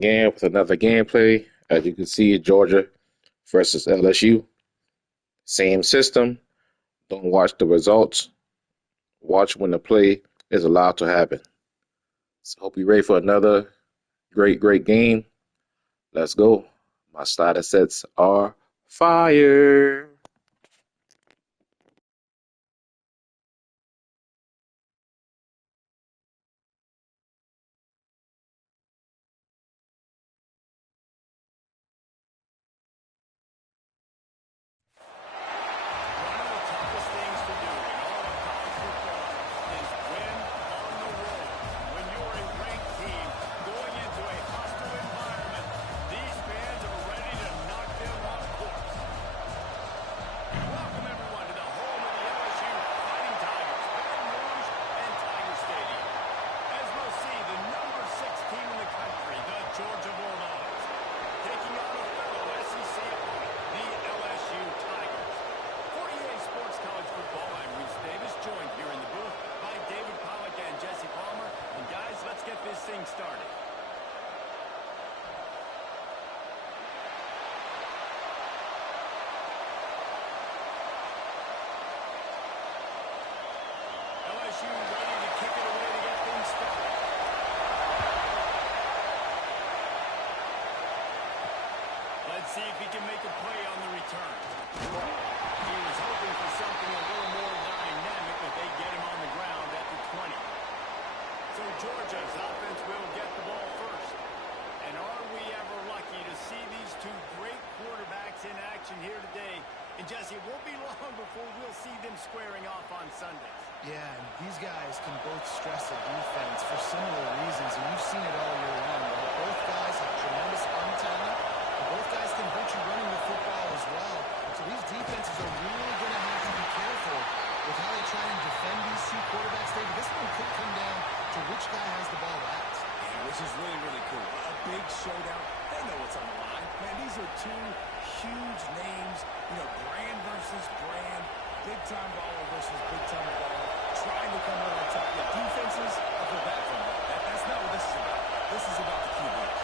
Again with another gameplay. As you can see, Georgia versus LSU. Same system. Don't watch the results. Watch when the play is allowed to happen. So hope you're ready for another great game. Let's go. My starter sets are fire. Let's see if he can make a play on the return. He was hoping for something a little more dynamic, but they get him on the ground at the 20. So Georgia's offense will get the ball first. And are we ever lucky to see these two great quarterbacks in action here today? And Jesse, it won't be long before we'll see them squaring off on Sundays. Yeah, and these guys can both stress a defense for similar reasons, and you've seen it all year long. Right? Both guys have tremendous arm talent, and both guys can hurt you running the football as well. So these defenses are really going to have to be careful with how they try and defend these two quarterbacks. David, this one could come down to which guy has the ball last. Yeah, which is really cool. A big showdown. They know what's on the line. Man, these are two huge names. You know, brand versus brand. Big-time baller versus big-time baller. Trying to come out on top. The defenses, I feel bad for them. That's not what this is about. This is about the QBs.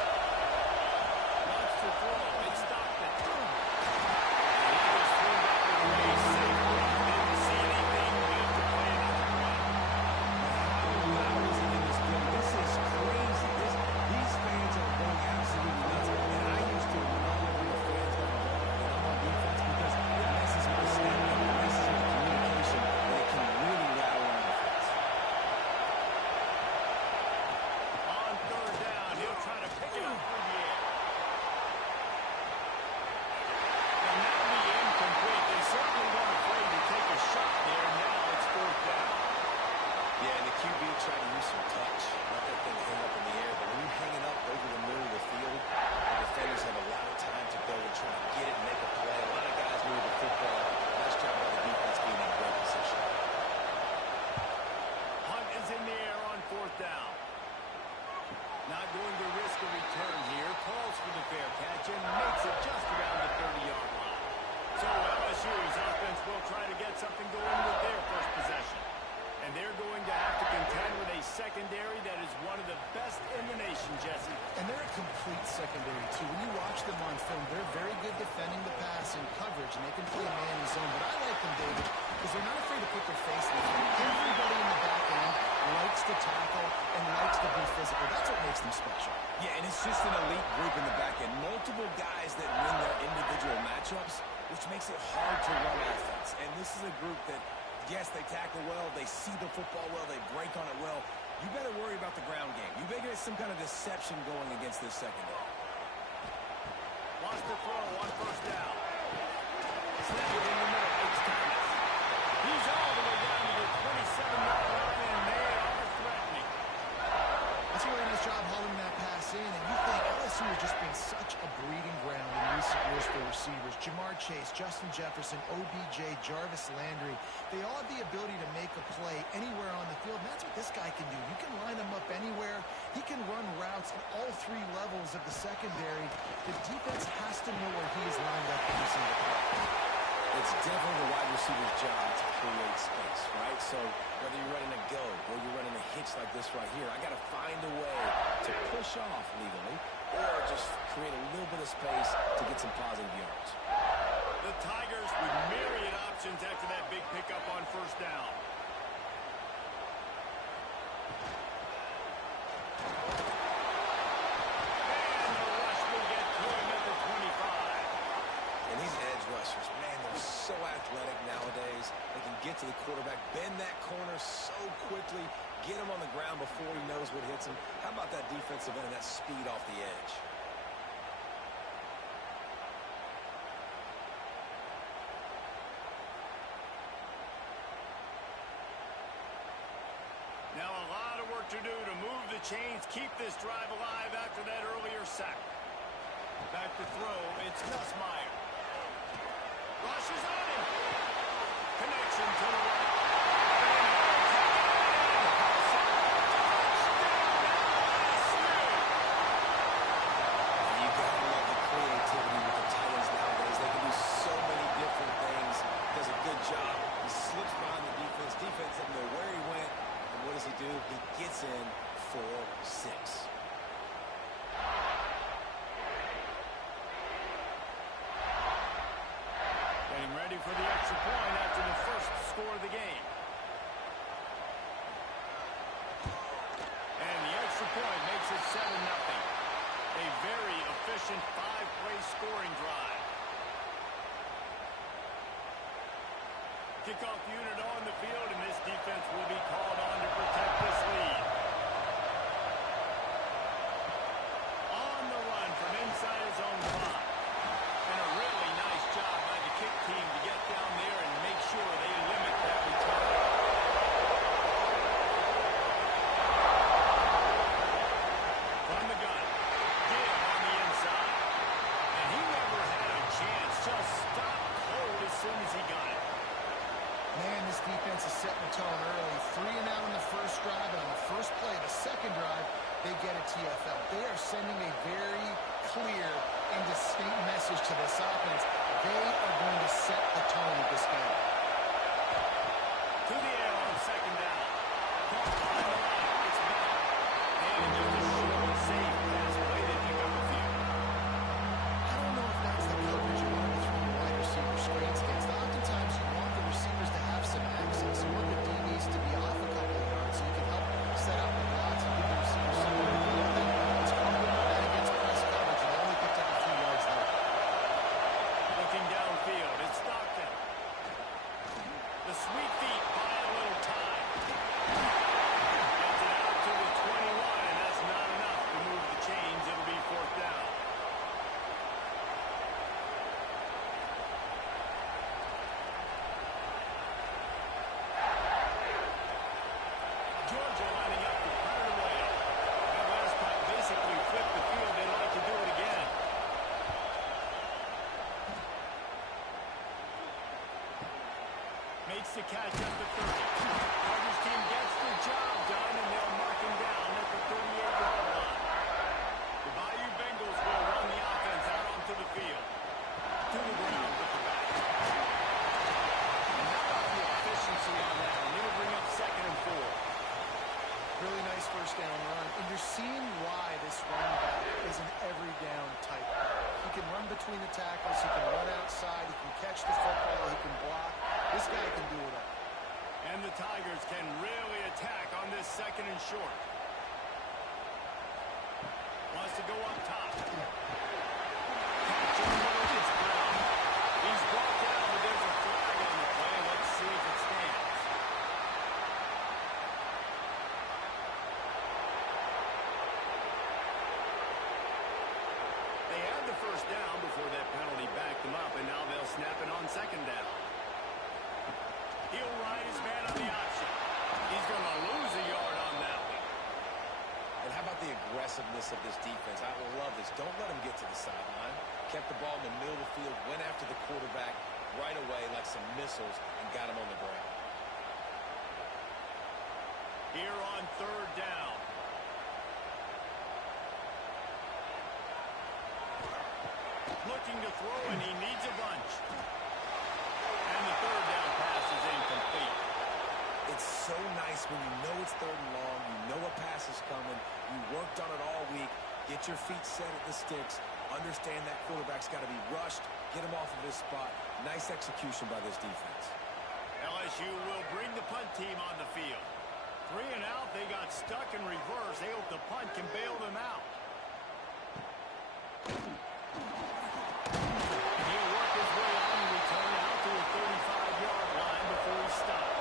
Launch to throw. They stopped it. And he was thrown back with a race. Didn't see anything. We have to play another drive. How loud is it in this building? This is crazy. These fans are going absolutely nuts. And I used to love when the fans got involved when I'm on defense because it messes with the stamina, it messes with the communication, and it can really rattle an offense. On third down, he'll try to pick it up through the air. And that'll be incomplete. They certainly weren't afraid to take a shot there. Now it's fourth down. Yeah, and the QB tried to use some touch. Let that thing hang up in the air. But when you hang it up over the middle of the field, the defenders have a lot of time to go and try to get it and make a play. A lot of guys move the football. Nice job by the defense being in great position. Hunt is in the air on fourth down. Not going to risk a return here. Calls for the fair catch and makes it just around the 30-yard line. So LSU's offense will try to get something going with their first possession. And they're going to have to contend with a secondary that is one of the best in the nation, Jesse. And they're a complete secondary, too. When you watch them on film, they're very good defending the pass and coverage, and they can play man and zone. But I like them, David, because they're not afraid to put their face in the field. Everybody in the back end likes to tackle and likes to be physical. That's what makes them special. Yeah, and it's just an elite group in the back end. Multiple guys that win their individual matchups, which makes it hard to run offense. And this is a group that, yes, they tackle well, they see the football well, they break on it well. You better worry about the ground game. You better get some kind of deception going against this secondary. Wants to throw on first down. Snap it in the middle. It's Thomas. He's all the way down to the 27-yard line, and they are threatening. That's a really nice job holding that pass in, and you think LSU has just been such a breeding ground in recent years for receivers. Jamar Chase, Justin Jefferson, OBJ, Jarvis Landry, they all have the ability to make a play anywhere on the field, and that's what this guy can do. You can line him up anywhere. He can run routes at all three levels of the secondary. The defense has to know where he is lined up every single time. It's definitely the wide receiver's job to create space, right? So whether you're running a go or you're running a hitch like this right here, I got to find a way to push off legally or create a little bit of space to get some positive yards. The Tigers with myriad options after that big pickup on first down. And the rush will get to him at the 25. And these edge rushers, man, they're so athletic nowadays. They can get to the quarterback, bend that corner so quickly, get him on the ground before he knows what hits him. How about that defensive end and that speed off the edge? Now a lot of work to do to move the chains, keep this drive alive after that earlier sack. Back to throw, it's Nussmeier. Rushes on him. Connection to the right. You gotta love the creativity with the tight ends nowadays. They can do so many different things. Does a good job. He slips behind the defense. Defense doesn't know where he went. And what does he do? He gets in for 6. Getting ready for the extra point after the first score of the game. And the extra point makes it 7-0. A very efficient 5-play scoring drive. Kickoff unit on the field, and this defense will be called on to protect this lead. On the run from inside his own 5. And a really nice job by the kick team to get down there and make sure they limit that return. From the gun, Gibb on the inside. And he never had a chance, just stopped cold as soon as he got it. Man, this defense is setting the tone early. 3 and out on the first drive, and on the first play of the second drive, they get a TFL. They are sending a very clear and distinct message to this offense. They are going to set the tone of this game. To the air on second down. Caught behind the line. It's back. And just a short, safe pass play to pick up a few. I don't know if that's the coverage you want to throw the wide receiver screens against. Oftentimes, you want the receivers to have some access. You want the DBs to be off a couple of yards so you can help set up the blocks and give the receivers somewhere to go. It's hard to do that against press coverage, and they only picked up a few yards there. Looking downfield, it's Stockton. The sweet feet buy a little time. Gets it out to the 21, and that's not enough to move the chains. It'll be 4th down. Georgia lining up to fire away. That last punt basically flipped the field. They'd like to do it again. Makes the catch at the 30. Tigers team gets the job done, and they'll mark him down at the 38-yard line. The Bayou Bengals will run the offense out onto the field. To the ground with the back. And how about the efficiency on that? And it'll bring up 2nd and 4. Really nice first down run. And you're seeing why this running back is an every down type player. He can run between the tackles. He can run outside. He can catch the football. He can block. This guy can do it all. And the Tigers can really attack on this 2nd and short. Wants to go up top. Catch in the middle. It's Brown. He's brought down, but there's a flag on the play. Let's see if it stands. They had the first down before that penalty backed them up, and now they'll snap it on 2nd down. He'll ride his man on the option. He's going to lose a yard on that one. And how about the aggressiveness of this defense? I love this. Don't let them get to the sideline. Kept the ball in the middle of the field, went after the quarterback right away like some missiles, and got him on the ground. Here on 3rd down. Looking to throw, and he needs a bunch. And the 3rd down pass is incomplete. It's so nice when you know it's 3rd and long, you know a pass is coming, you worked on it all week, Get your feet set at the sticks. Understand that quarterback's got to be rushed. Get him off of his spot. Nice execution by this defense. LSU will bring the punt team on the field. 3 and out, they got stuck in reverse. They hope the punt can bail them out. And he'll work his way on and return out to the 35-yard line before he stops.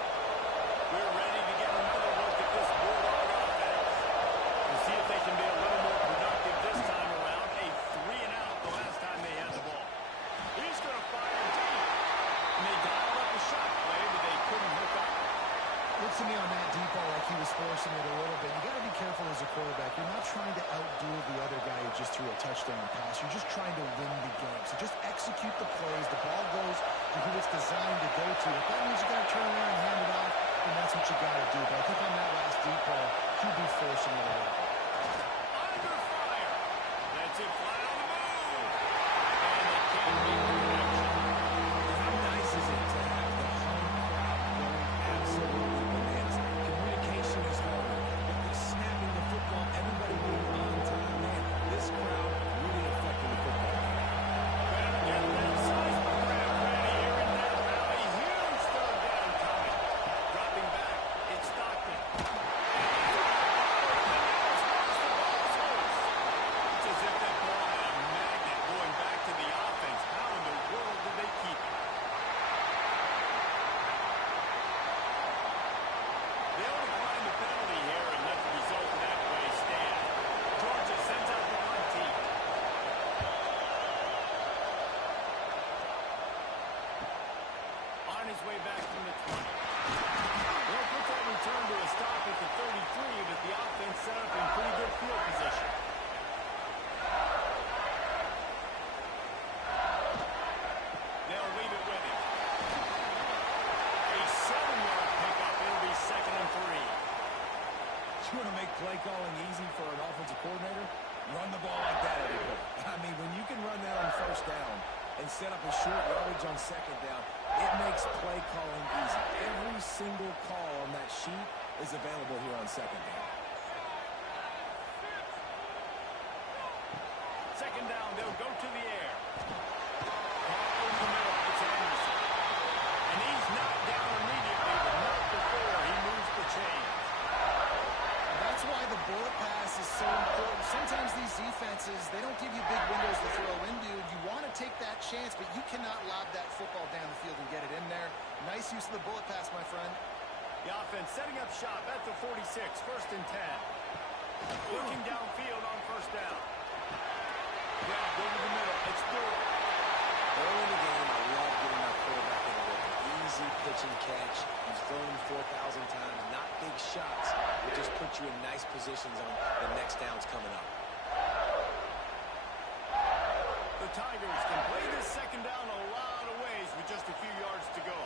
We're ready to get another look at this Bulldog offense. We'll see if they can be a little more productive this time around. A 3 and out the last time they had the ball. He's going to fire deep. And they dialed up a shot play, but they couldn't hook up. Looks to me on that deep ball like he was forcing it a little bit. You got to be careful as a quarterback. You're not trying to outduel the other guy who just threw a touchdown pass. You're just trying to win the game. So just execute the plays. The ball goes to who it's designed to go to. If that means you got to turn around and hand it off, then that's what you got to do. But I think on that last deep ball, he'd be forcing it a little bit. Under fire. That's it flat on the move. And they can't make the connection. How nice is it to have the home crowd going absolutely bananas? Communication is hard. They're snapping the football. Everybody moving on time. Man, this crowd really affecting the football game. Better get that seismic grab ready here in that rally. Huge third down coming. Dropping back, it's Stockton. It's as if that ball had a magnet going back to the offense. How in the world did they keep it? They'll decline the penalty here and let the result of that play stand. Georgia sends out the punt team. On his way back from the 20. They'll put that return to a stop at the 33, but the offense set up in pretty good field position. They'll leave it with him. A 7-yard pickup. It'll be 2nd and 3. You want to make play calling easy for an offensive coordinator? Run the ball like that every play. I mean, when you can run that on first down and set up a short yardage on second down, it makes play calling easy. Every single call on that sheet is available here on second down. 2nd down, they'll go to the air. Ball in the middle, it's Anderson. And he's knocked down immediately, but not before he moves the chains. That's why the bullet pass is so important. Sometimes these defenses, they don't give you big windows to throw into. You want to take that chance, but you cannot lob that football down the field and get it in there. Nice use of the bullet pass, my friend. The offense setting up shop at the 46, 1st and 10. Looking downfield on 1st down. Yeah, go to the middle. It's Stewart. Early in the game, I love getting my quarterback in the rhythm. Easy pitch and catch. You've thrown him 4,000 times. Not big shots. It just puts you in nice positions on the next downs coming up. The Tigers can play this 2nd down a lot of ways with just a few yards to go.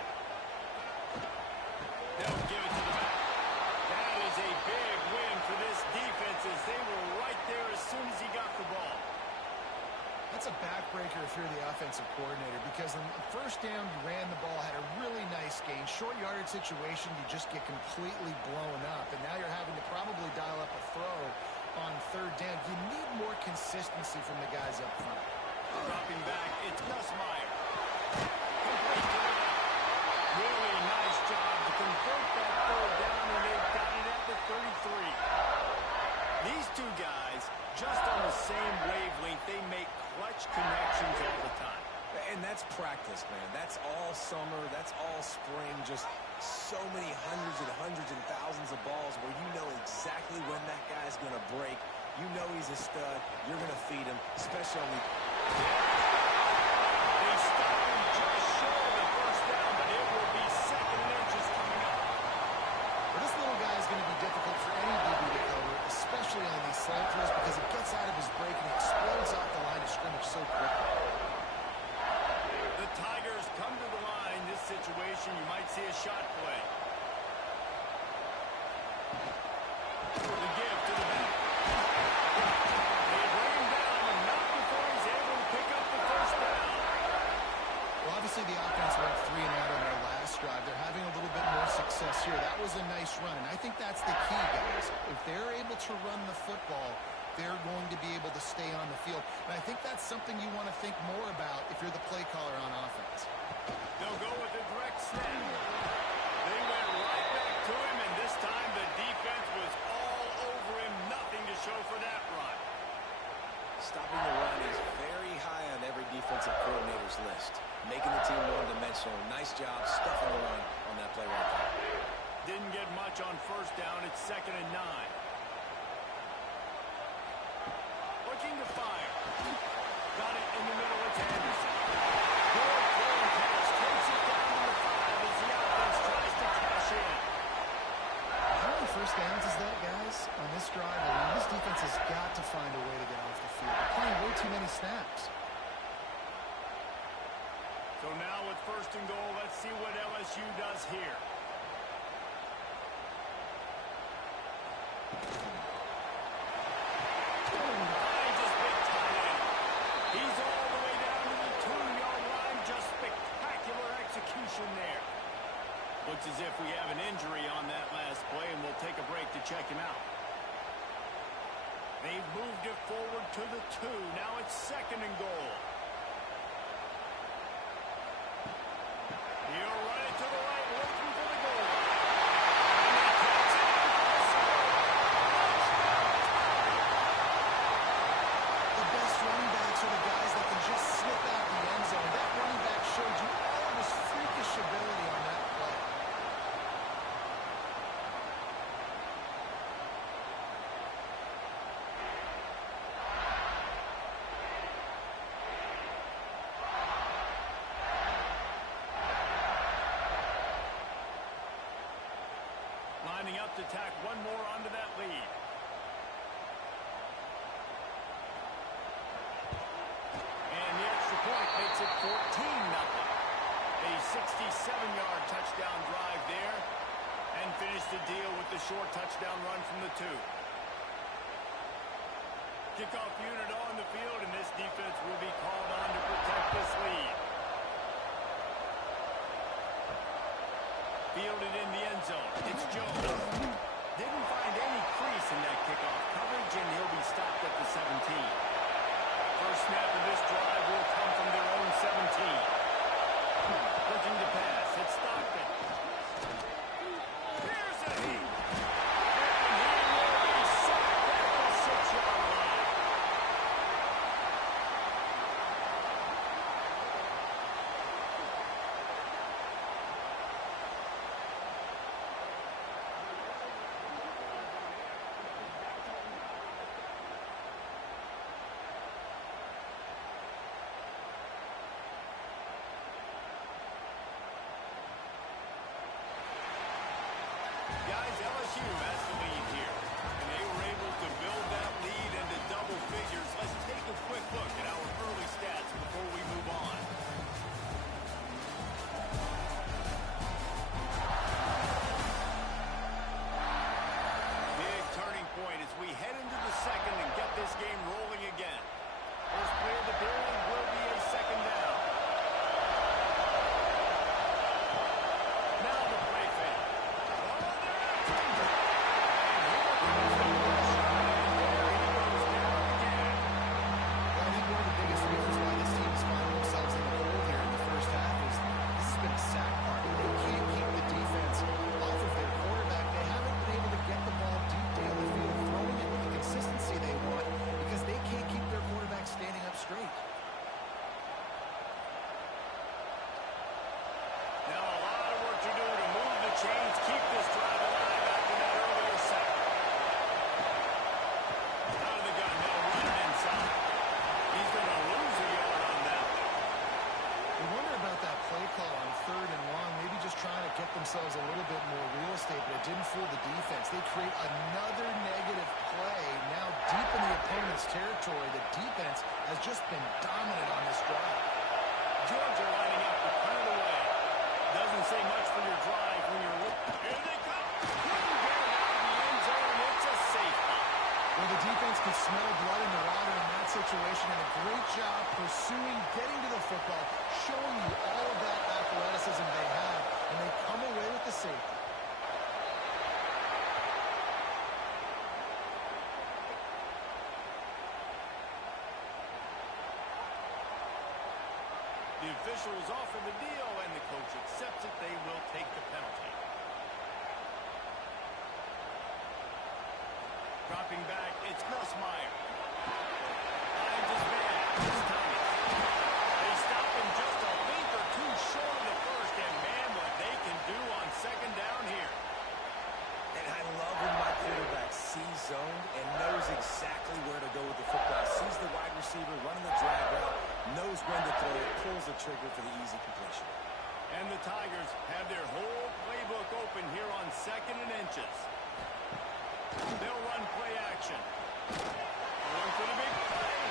They'll give it to the back. That is a big win for this defense as they were right there as soon as he got the ball. That's a backbreaker if you're the offensive coordinator, because on the first down, you ran the ball, had a really nice gain. Short yardage situation, you just get completely blown up. And now you're having to probably dial up a throw on 3rd down. You need more consistency from the guys up front. Dropping back, it's Gus Meyer. Complete to the left. Really nice job to convert that 3rd down, and they've got it at the 33. These two guys, just on the same wavelength, they make clutch connections all the time. And that's practice, man. That's all summer. That's all spring. Just so many hundreds and thousands of balls where you know exactly when that guy's going to break. You know he's a stud. You're going to feed him, especially on the... They stop him just short of the 1st down, but it will be 2nd and inches coming up. Well, this little guy is going to be difficult for any DB to cover, especially on these slant throws, because it gets out of his break and explodes off the line of scrimmage so quickly. The Tigers come to the line. This situation, you might see a shot play. The give to the back. They bring him down, and not before he's able to pick up the 1st down. Well, obviously the offense went 3 and out on their last drive. They're having a little bit more success here. That was a nice run, and I think that's the key, guys. If they're able to run the football, they're going to be able to stay on the field. And I think that's something you want to think more about if you're the play caller on offense. They'll go with a direct snap. They went right back to him, and this time the defense was all over him. Nothing to show for that run. Stopping the run is very high on every defensive coordinator's list. Making the team one-dimensional. Nice job stuffing the run on that play right there. Didn't get much on first down. It's 2nd and 9. Looking to fire. Got it in the middle. It's Anderson. Good throwing pass. Takes it down to the 5 as the offense tries to cash in. How many first downs is that, guys, on this drive? I mean, this defense has got to find a way to get off the field. They're playing way too many snaps. So now with 1st and goal, let's see what LSU does here. Finds his big tight end. He's all the way down to the 2-yard line. Just spectacular execution there. Looks as if we have an injury on that last play, and we'll take a break to check him out. They've moved it forward to the 2. Now it's 2nd and goal. He'll run it to the right, looking for the goal. And he cuts it. The best running backs are the guys that can just slip out the end zone. That running back showed you all of his freakish ability on that play. Lining up to tack one more onto that lead. And the extra point makes it 14-0. A 67-yard touchdown drive there. And finish the deal with the short touchdown run from the 2. Kickoff unit on the field, and this defense will be called on to protect this lead. Fielded in the end zone. It's Jones. Didn't find any crease in that kickoff coverage, and he'll be stopped at the 17. First snap of this drive will come from their own 17. Looking to pass. It's Stockton. Here's a heat. And he will be sacked at the 6-yard line. Guys, LSU has the lead here, and they were able to build that lead into double figures. Let's take a quick look at our early stats before we move on. Big turning point as we head into the 2nd and get this game rolling again. First play of the period will be a 2nd down. Now the play fake. Themselves a little bit more real estate, but it didn't fool the defense. They create another negative play now deep in the opponent's territory. The defense has just been dominant on this drive. Georgia lining up to punt it away. Doesn't say much for your drive when you're looking. Here they come. Couldn't get it out of the end zone. It's a safety. Well, the defense could smell blood in the water in that situation, and a great job pursuing, getting to the football, showing you all of that athleticism they have, and they come away with the safety. The official is offering the deal, and the coach accepts it. They will take the penalty. Dropping back, it's Nussmeier. Finds his man. It's Thomas. They stop him just a length or two short of the first, and man, what they can do on second down here. And I love when my quarterback sees zone and knows exactly where to go with the football. Sees the wide receiver running the drag route, knows when to throw it, pulls the trigger for the easy completion. And the Tigers have their whole playbook open here on 2nd and inches. They'll run play action. Going for the big play.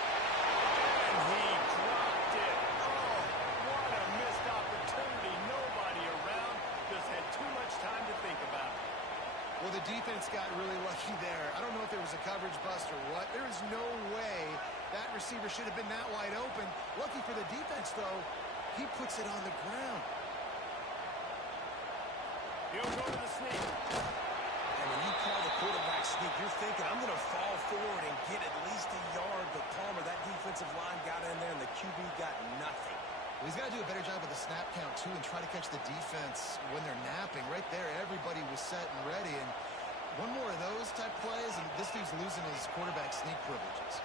And he dropped it. Oh, what a missed opportunity. Nobody around. Just had too much time to think about it. Well, the defense got really lucky there. I don't know if there was a coverage bust or what. There is no way that receiver should have been that wide open. Lucky for the defense, though, he puts it on the ground. He'll go to the sneak. And when you call the quarterback sneak, you're thinking, I'm going to fall forward and get at least a yard. But Palmer, that defensive line got in there, and the QB got nothing. Well, he's got to do a better job with the snap count, too, and try to catch the defense when they're napping. Right there, everybody was set and ready. And one more of those type plays, and this dude's losing his quarterback sneak privileges.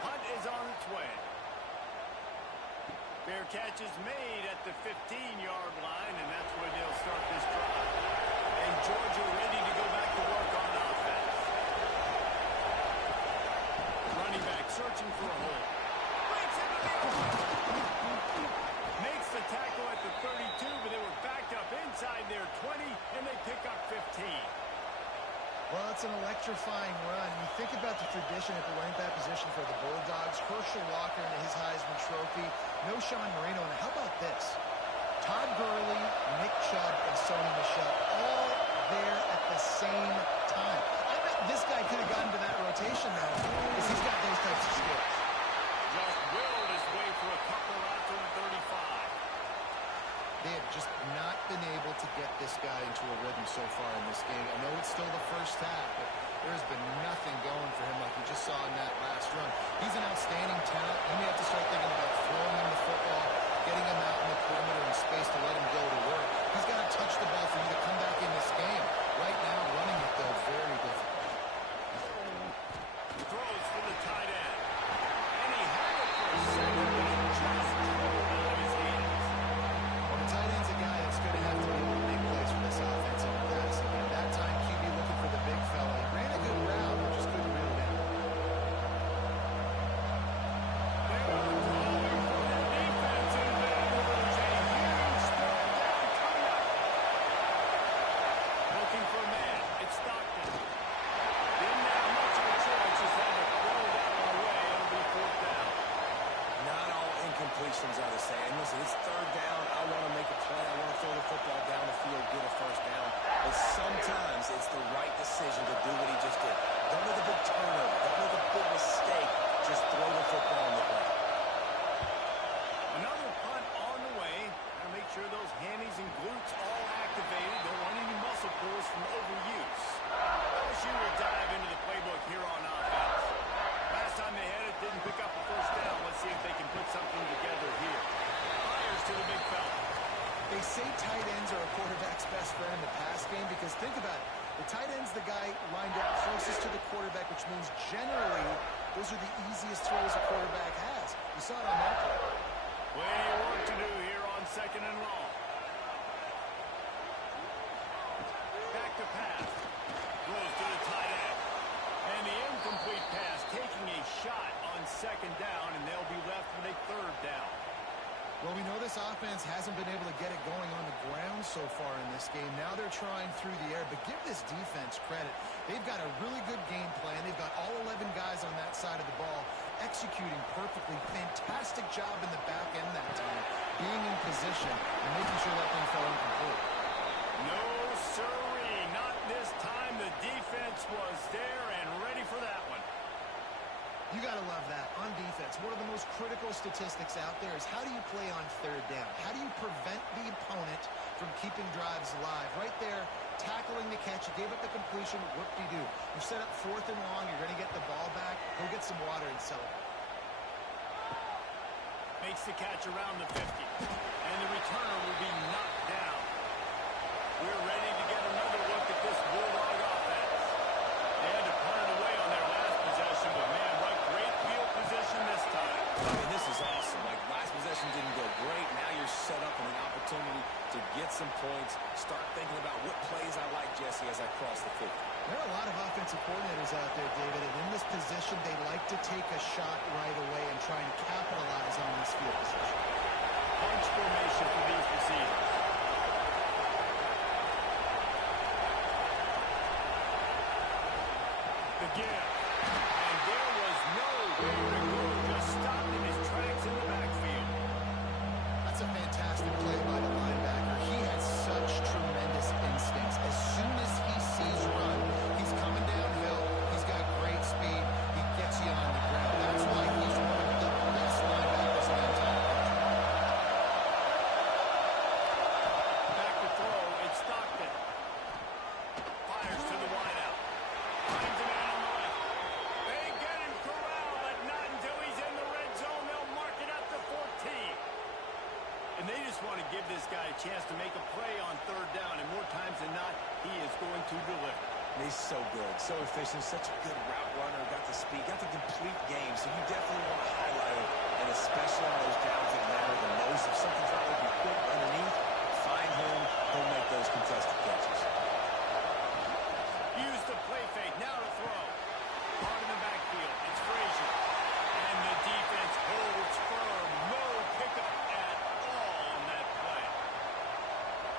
Hunt is on its way. Fair catch is made at the 15-yard line, and that's where they'll start this drive. And Georgia ready to go back to work on offense. Running back searching for a hole. Breaks into the open. Makes the tackle at the 32, but they were backed up inside their 20, and they pick up 15. Well, it's an electrifying run. You think about the tradition at the running back position for the Bulldogs. Herschel Walker into his Heisman Trophy. No Sean Marino. And how about this? Todd Gurley, Nick Chubb, and Sony Michel all there at the same time. I bet this guy could have gotten to that rotation now because he's got those types of skills. Just willed his way for a couple out to the 35. They have just not been able to get this guy into a rhythm so far in this game. I know it's still the first half, but there has been nothing going for him like we just saw in that last run. He's an outstanding talent. You may have to start thinking about throwing him the football, getting him out in the perimeter and space to let him go to work. He's got to touch the ball for you to come back in this game. Right now, running it, though, very difficult. Throws for the tight end. And he had it for a second, but it just rolled out of his hands. Well, the tight end's a guy that's going to have to be able to make plays for this offense in the passing game. That time, QB looking for the big fella. He ran a good route, but just couldn't reel it in. They are calling for the defensive end. There's a huge third down coming up. Looking for a man. It's Stockton. Didn't have much of a choice. Just had to throw that one away. It'll be 4th down. Not all incompletions are the same. Listen, it's 3rd down. I want to make a play. I want to throw the football down the field, get a 1st down. But sometimes it's the right decision to do what he just did. Don't make a big turnover. Don't make a big mistake. Just throw the football on the ground. Another punt on the way. Gotta make sure those hammies and glutes all activated. Don't want any muscle pulls from overuse. LSU will dive into the playbook here on offense. Last time they had it, didn't pick up a 1st down. Let's see if they can put something together here. Fires to the big fella. They say tight ends are a quarterback's best friend in the pass game because think about it. The tight end's the guy lined up closest to the quarterback, which means generally those are the easiest throws a quarterback has. You saw it on that play. Plenty of work to do here on 2nd and long. Back to pass. Throws to the tight end. And the incomplete pass taking a shot on 2nd down, and they'll be left with a 3rd down. Well, we know this offense hasn't been able to get it going on the ground so far in this game. Now they're trying through the air, but give this defense credit. They've got a really good game plan. They've got all 11 guys on that side of the ball executing perfectly. Fantastic job in the back end that time, being in position and making sure that thing fell incomplete. No, sirree, not this time. The defense was there and ready for that one. You got to love that. On defense, one of the most critical statistics out there is how do you play on 3rd down? How do you prevent the opponent from keeping drives alive? Right there, tackling the catch. You gave up the completion. What do you do? You set up 4th and long. You're going to get the ball back. Go get some water and celebrate. Makes Makes the catch around the 50. And the returner will be knocked down. We're ready to get another look at this Bulldog offense. They had to punt it away on their last possession, but man, what great field position this time. I mean, this is awesome. Like, last possession didn't go great. Now you're set up with an opportunity to get some points. Start thinking about what plays I like, Jesse, as I cross the 50. There are a lot of offensive coordinators out there, David, and in this position, they like to take a shot right away and try and capitalize on this field position. Bunch formation for these receivers. The give. And there was nowhere to go. Just stopped in his tracks in the backfield. That's a fantastic play by the linebacker. He has such tremendous instincts. As soon as he sees run, he's coming downhill. He's got great speed. He gets you on the ground. That's why he's one of the best linebackers in the entire country. Back to throw. It's Stockton. Fires to the wideout. Finds a man on the left. They get him corralled, but not until he's in the red zone. They'll mark it at the 14. And they just want to give this guy a chance to make a play on third down, and more times than not, he is going to deliver. And he's so good, so efficient, such a good route runner, got the speed, got the complete game, so you definitely want to highlight him, and especially on those downs that matter the most. If something's not looking quick underneath, find him, he'll make those contested catches. Use the play fake, now to throw. Hard in the backfield, it's Frazier. And the defense holds firm, no pickup at all on that play.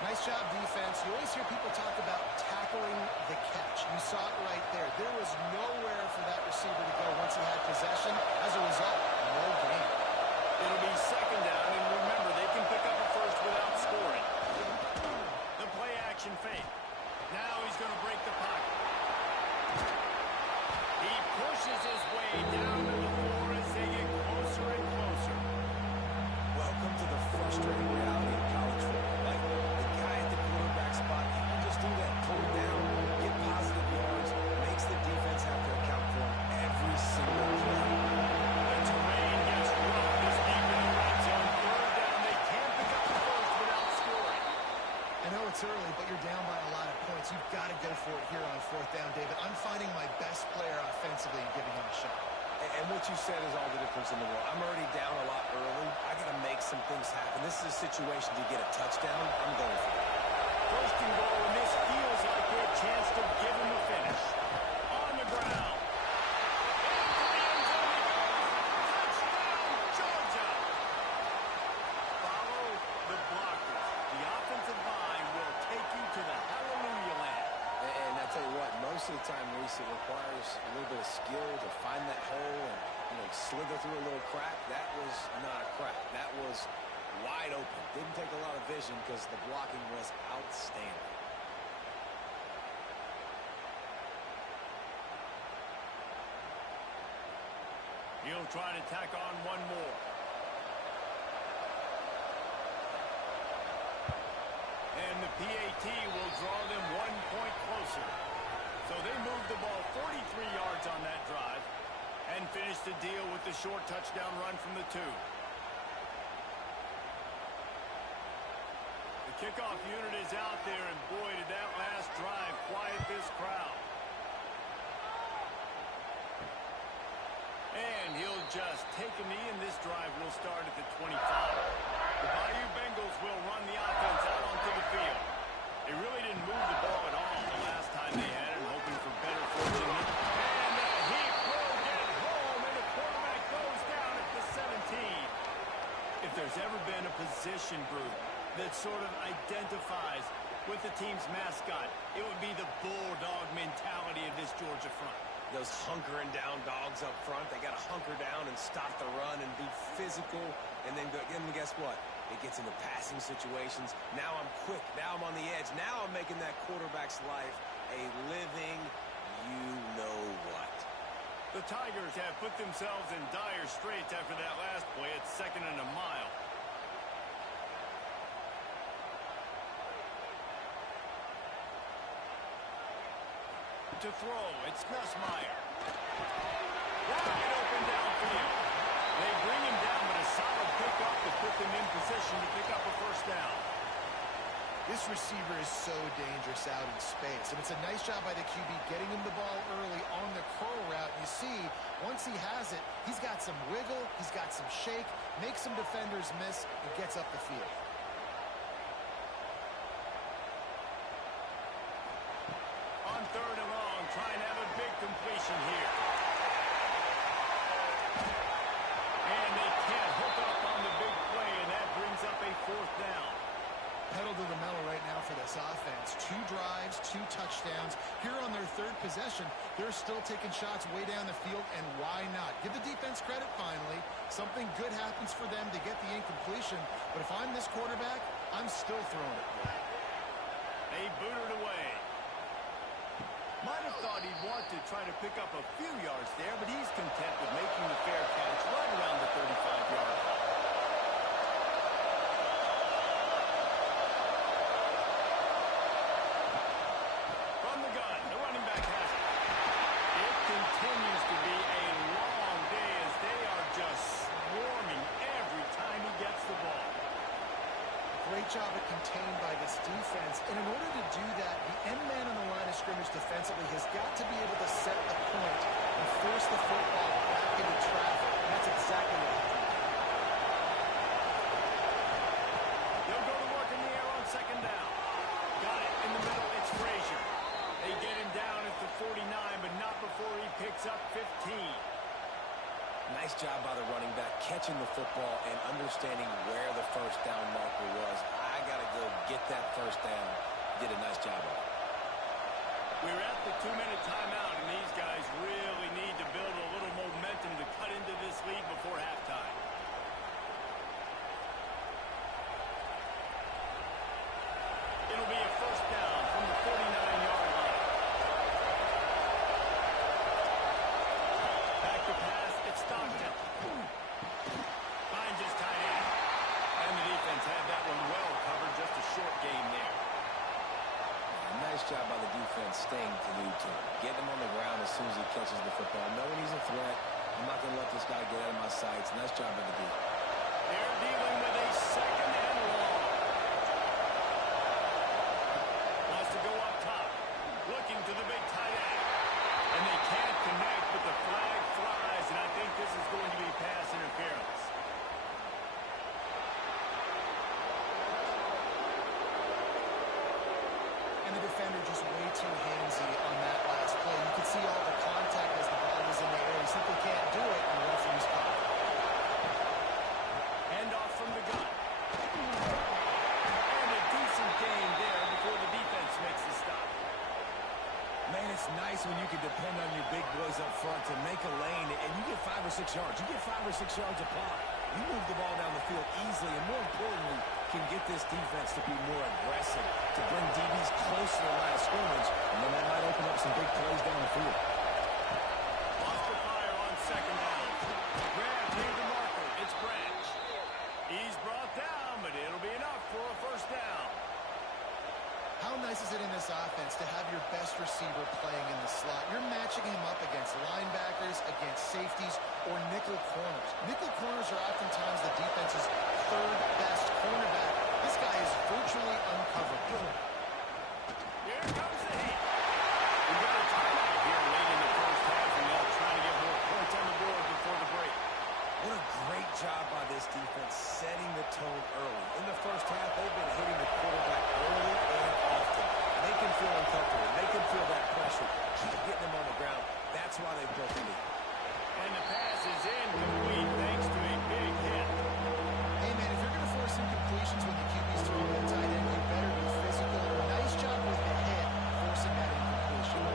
Nice job, defense. You always hear people talk about tackling the catch. You saw it right there. There was nowhere for that receiver to go once he had possession. As a result, no gain. It'll be second down, and remember, they can pick up a first without scoring. The play action fake. Now he's going to break the pocket. He pushes his way down to the floor as they get closer and closer. Welcome to the frustrating reality of college football. Like, the guy at the quarterback spot, he can just do that. Pull it down, get positive yards, makes the defense have to account for him every single play. The terrain gets rough this deep in the red zone. Third down, they can't pick up the first without scoring. I know it's early, but you're down by a lot of points. You've got to go for it here on fourth down, David. I'm finding my best player offensively and giving him a shot. And what you said is all the difference in the world. I'm already down a lot early. I got to make some things happen. This is a situation to get a touchdown. I'm going for it. First and goal, and this feels like their chance to give him a finish. On the ground. Into the end zone he goes. Touchdown, Georgia. Follow the blockers. The offensive line will take you to the hallelujah land. And I tell you what, most of the time, Reese, it requires a little bit of skill to find that hole and, slither through a little crack. That was not a crack. That was wide open. Didn't take a lot of vision because the blocking was outstanding. He'll try to tack on one more. And the PAT will draw them 1 point closer. So they moved the ball 43 yards on that drive and finished the deal with the short touchdown run from the 2. The kickoff unit is out there, and boy, did that last drive quiet this crowd. And he'll just take a knee, and this drive will start at the 25. The Bayou Bengals will run the offense out onto the field. They really didn't move the ball at all the last time they had it, hoping for better fortune. And he will get home, and the quarterback goes down at the 17. If there's ever been a position group that sort of identifies with the team's mascot, it would be the bulldog mentality of this Georgia front. Those hunkering down dogs up front, they got to hunker down and stop the run and be physical. And then guess what? It gets into passing situations. Now I'm quick. Now I'm on the edge. Now I'm making that quarterback's life a living you-know-what. The Tigers have put themselves in dire straits after that last play at 2nd and a mile. To throw, it's Nussmeier. Wide open downfield. They bring him down, but a solid pickup receiver is so dangerous out in space, and it's a nice job by the QB getting him the ball early on the curl route. You see, once he has it, he's got some wiggle, he's got some shake, makes some defenders miss, and gets up the field. On 3rd and long, trying to have a big completion here. And they can't hook up on the big play, and that brings up a 4th down. Pedal to the metal right now for this offense. 2 drives, 2 touchdowns. Here on their 3rd possession, they're still taking shots way down the field, and why not? Give the defense credit finally. Something good happens for them to get the incompletion, but if I'm this quarterback, I'm still throwing it away. They booted away. Might have thought he'd want to try to pick up a few yards there, but he's content with making the fair catch right around the 35-yard line. From the gun, the running back has it. It continues to be a long day as they are just swarming every time he gets the ball. Great job at contained by this defense. And in order to do that, the end man on the line of scrimmage defensively has got to be able to set the point and force the football back into traffic. And that's exactly what he did. They'll go to work in the air on 2nd down. Got it in the middle. It's Frazier. They get him down at the 49, but not before he picks up 15. Nice job by the running back, catching the football and understanding where the 1st down marker was. I got to go get that 1st down. Did a nice job of it. We're at the 2-minute timeout, and these guys really need to build a little momentum to cut into this lead before halftime. It'll be a 1st down from the 49-yard line. Back to pass, it's Stockton. Finds his tight end. And the defense had that one well covered, just a short gain there. Nice job by the defense staying glued to him. Getting him on the ground as soon as he catches the football. Knowing he's a threat, I'm not going to let this guy get out of my sights. Nice job by the defense. They're dealing with a 2nd and long. Wants to go up top. Looking to the big tight end. And they can't connect, but the flag flies, and I think this is going to be pass interference. And the defender just way too handsy on that last play. You could see all the contact as the ball was in the air. He simply can't do it, and the referee's caught. Hand off from the gun. And a decent gain there before the defense makes the stop. Man, it's nice when you can depend on your big boys up front to make a lane, and you get 5 or 6 yards. You get 5 or 6 yards a pop. You move the ball down the field easily, and more importantly, can get this defense to be more aggressive, to bring DBs close to the line of scrimmage, and then that might open up some big plays down the field. Lost the fire on 2nd down. Grab near the marker. It's Branch. He's brought down, but it'll be enough for a 1st down. How nice is it in this offense to have your best receiver playing in the slot? You're matching him up against linebackers, against safeties, or nickel corners. Nickel corners are oftentimes the defense's 3rd best cornerback. This guy is virtually uncoverable. Here comes the heat. We got a timeout here late in the 1st half, and they'll try to get more points on the board before the break. What a great job by this defense setting the tone early. In the 1st half, they've been hitting the quarterback early and often. They can feel uncomfortable. They can feel that pressure. Keep getting them on the ground. That's why they broke the lead. And the pass is incomplete thanks to a big hit. Hey, man, if you're going to force incompletions when the QB's throwing that tight end, you better be physical. Nice job with the hit, forcing that incompletion.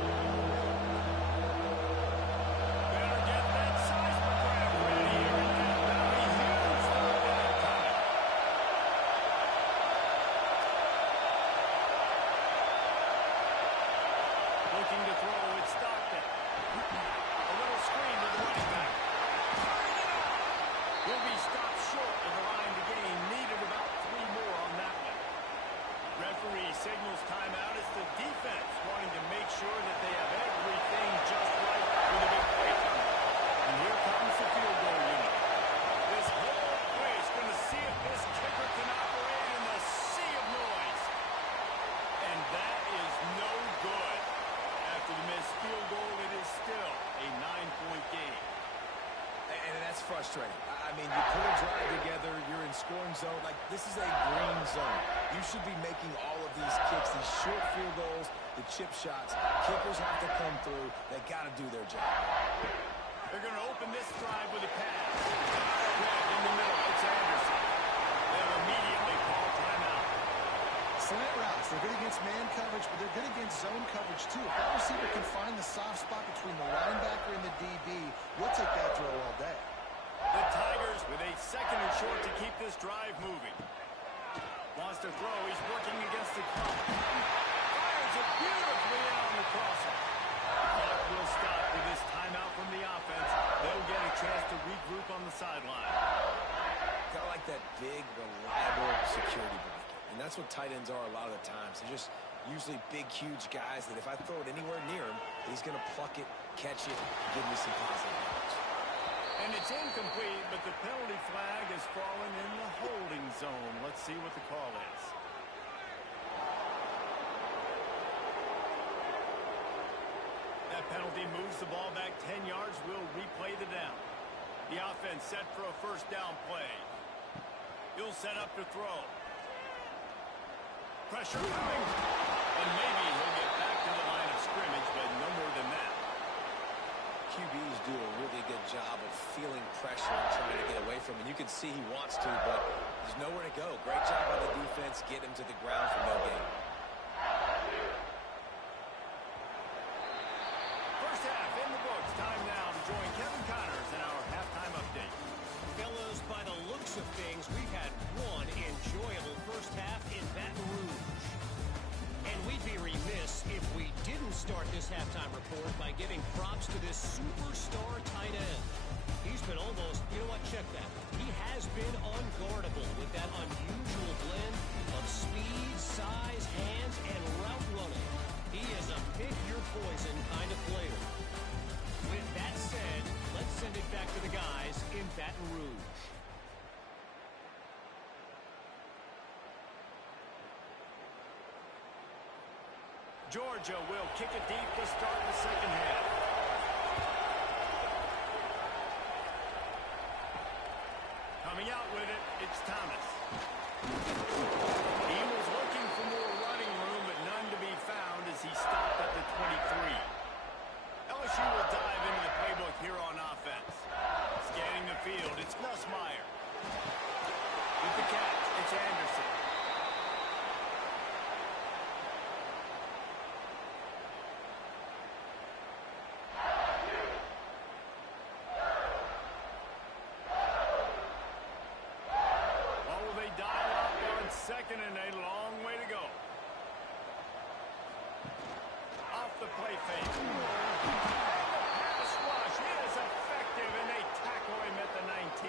Better get that seismograph ready. You're going to get very huge third down coming. Looking to throw with Stockton. A little screen to the running back. He'll be stopped short of the line to gain. Needed about 3 more on that one. Referee signals timeout. It's the defense wanting to make sure that they have everything just right for the big play coming. And here comes the field goal unit. This whole place going to see if this kicker can operate in the sea of noise. That's frustrating. I mean, you put a drive together, you're in scoring zone. Like, this is a green zone. You should be making all of these kicks, these short field goals, the chip shots. Kickers have to come through. They got to do their job. They're going to open this drive with a pass. In the middle, it's Anderson. They'll immediately call timeout. Slant routes, they're good against man coverage, but they're good against zone coverage too. If that receiver can find the soft spot between the linebacker and the DB, you'll take that throw all day. The Tigers with a second and short to keep this drive moving. Wants to throw. He's working against the clock. Fires it beautifully in on the crosser. Clock will stop with this timeout from the offense. They'll get a chance to regroup on the sideline. Kind of like that big, reliable security blanket. And that's what tight ends are a lot of the times. They're just usually big, huge guys that if I throw it anywhere near him, he's going to pluck it, catch it, and give me some positive yards. And it's incomplete, but the penalty flag has fallen in the holding zone. Let's see what the call is. That penalty moves the ball back 10 yards. We'll replay the down. The offense set for a first down play. He'll set up to throw. Pressure coming. And maybe he'll get back to the line of scrimmage, but no more than that. QBs do a really good job of feeling pressure and trying to get away from it. You can see he wants to, but there's nowhere to go. Great job by the defense. Get him to the ground for no gain. First half in the books. Time now to join Kevin Connors in our halftime update. Fellas, by the looks of things, we've had one enjoyable first half in Baton Rouge. And we'd be remiss if we didn't start this halftime report by giving props to this superstar tight end. He's been almost, you know what, check that. He has been unguardable with that unusual blend of speed, size, hands, and route running. He is a pick-your-poison kind of player. With that said, let's send it back to the guys in Baton Rouge. Georgia will kick it deep to start the second half. Coming out with it, it's Thomas. He was looking for more running room, but none to be found as he stopped at the 23. LSU will dive into the playbook here on offense. Scanning the field, it's Nussmeier. With the catch, it's Anderson. Second and a long way to go. Off the play fake. Pass rush is effective, and they tackle him at the 19.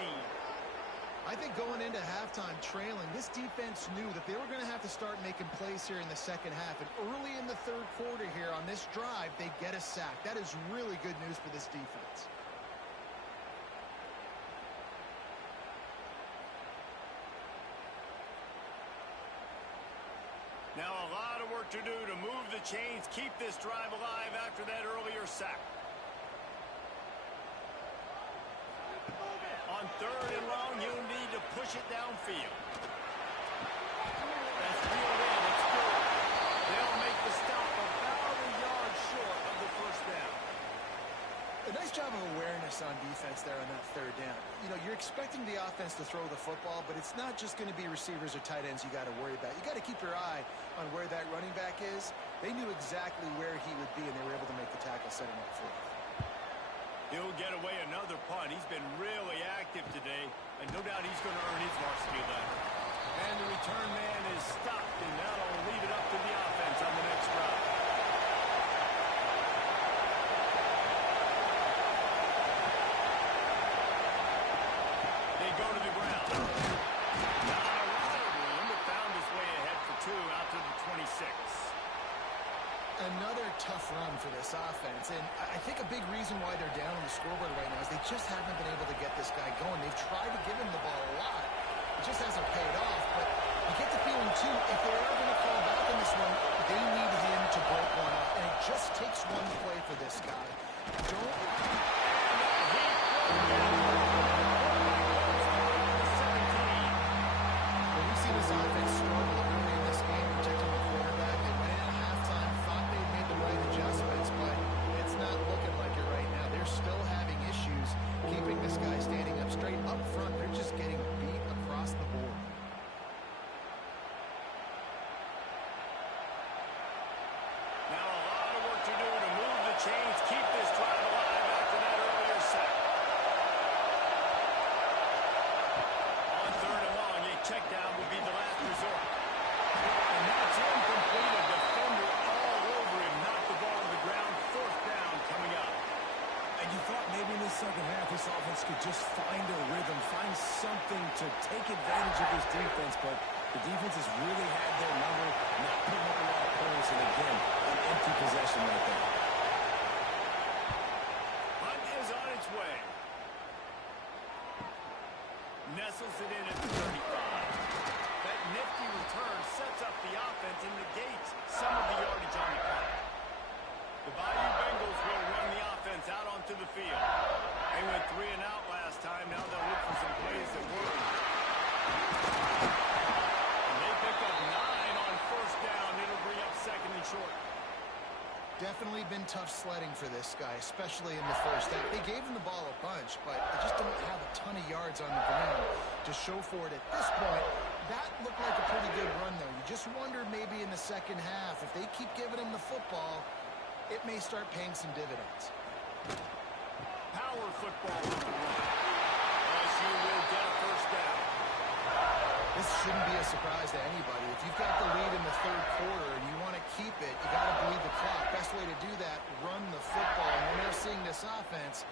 I think going into halftime trailing, this defense knew that they were going to have to start making plays here in the second half. And early in the third quarter here on this drive, they get a sack. That is really good news for this defense. Now a lot of work to do to move the chains, keep this drive alive after that earlier sack. On third and long, you'll need to push it downfield. That's reeled in. It's good. They'll make the stop about a yard short of the first down. A nice job of awareness on defense there on that third down. You know, you're expecting the offense to throw the football, but it's not just going to be receivers or tight ends you got to worry about. You got to keep your eye on where that running back is. They knew exactly where he would be, and they were able to make the tackle, set him up for it. He'll get away another punt. He's been really active today, and no doubt he's going to earn his varsity letter. And the return man is stopped, and that'll leave it up to the offense on the next drive. They go to the ground. Not a lot of room, but found his way ahead for two out to the 26. Another tough run for this offense, and I think a big reason why they're down on the scoreboard right now is they just haven't been able to get this guy going. They've tried to give him the ball a lot. It just hasn't paid off, but you get the feeling, too, if they are going to fall back in this one, they need him to break one up, and it just takes one play for this guy. check down will be the last resort. And that's incomplete. A defender all over him. Knocked the ball to the ground. Fourth down coming up. And you thought maybe in the second half this offense could just find a rhythm, find something to take advantage of this defense, but the defense has really had their number, not putting up a lot of points, and again, an empty possession right there. Hunt is on its way. Nestles it in at the 35. That nifty return sets up the offense and negates some of the yardage on the clock. The Bayou Bengals will run the offense out onto the field. They went 3 and out last time. Now they'll look for some plays that work. And they pick up 9 on first down. It'll bring up second and short. Definitely been tough sledding for this guy, especially in the first half. They gave him the ball a bunch, but they just don't have a ton of yards on the ground to show for it at this point. That looked like a pretty good run, though. You just wonder maybe in the second half, if they keep giving him the football, it may start paying some dividends. Power football on the run. LSU will get a first down. This shouldn't be a surprise to anybody. If you've got the lead in the third quarter and you want to keep it, you got to bleed the clock. Best way to do that, run the football. And when they're seeing this offense,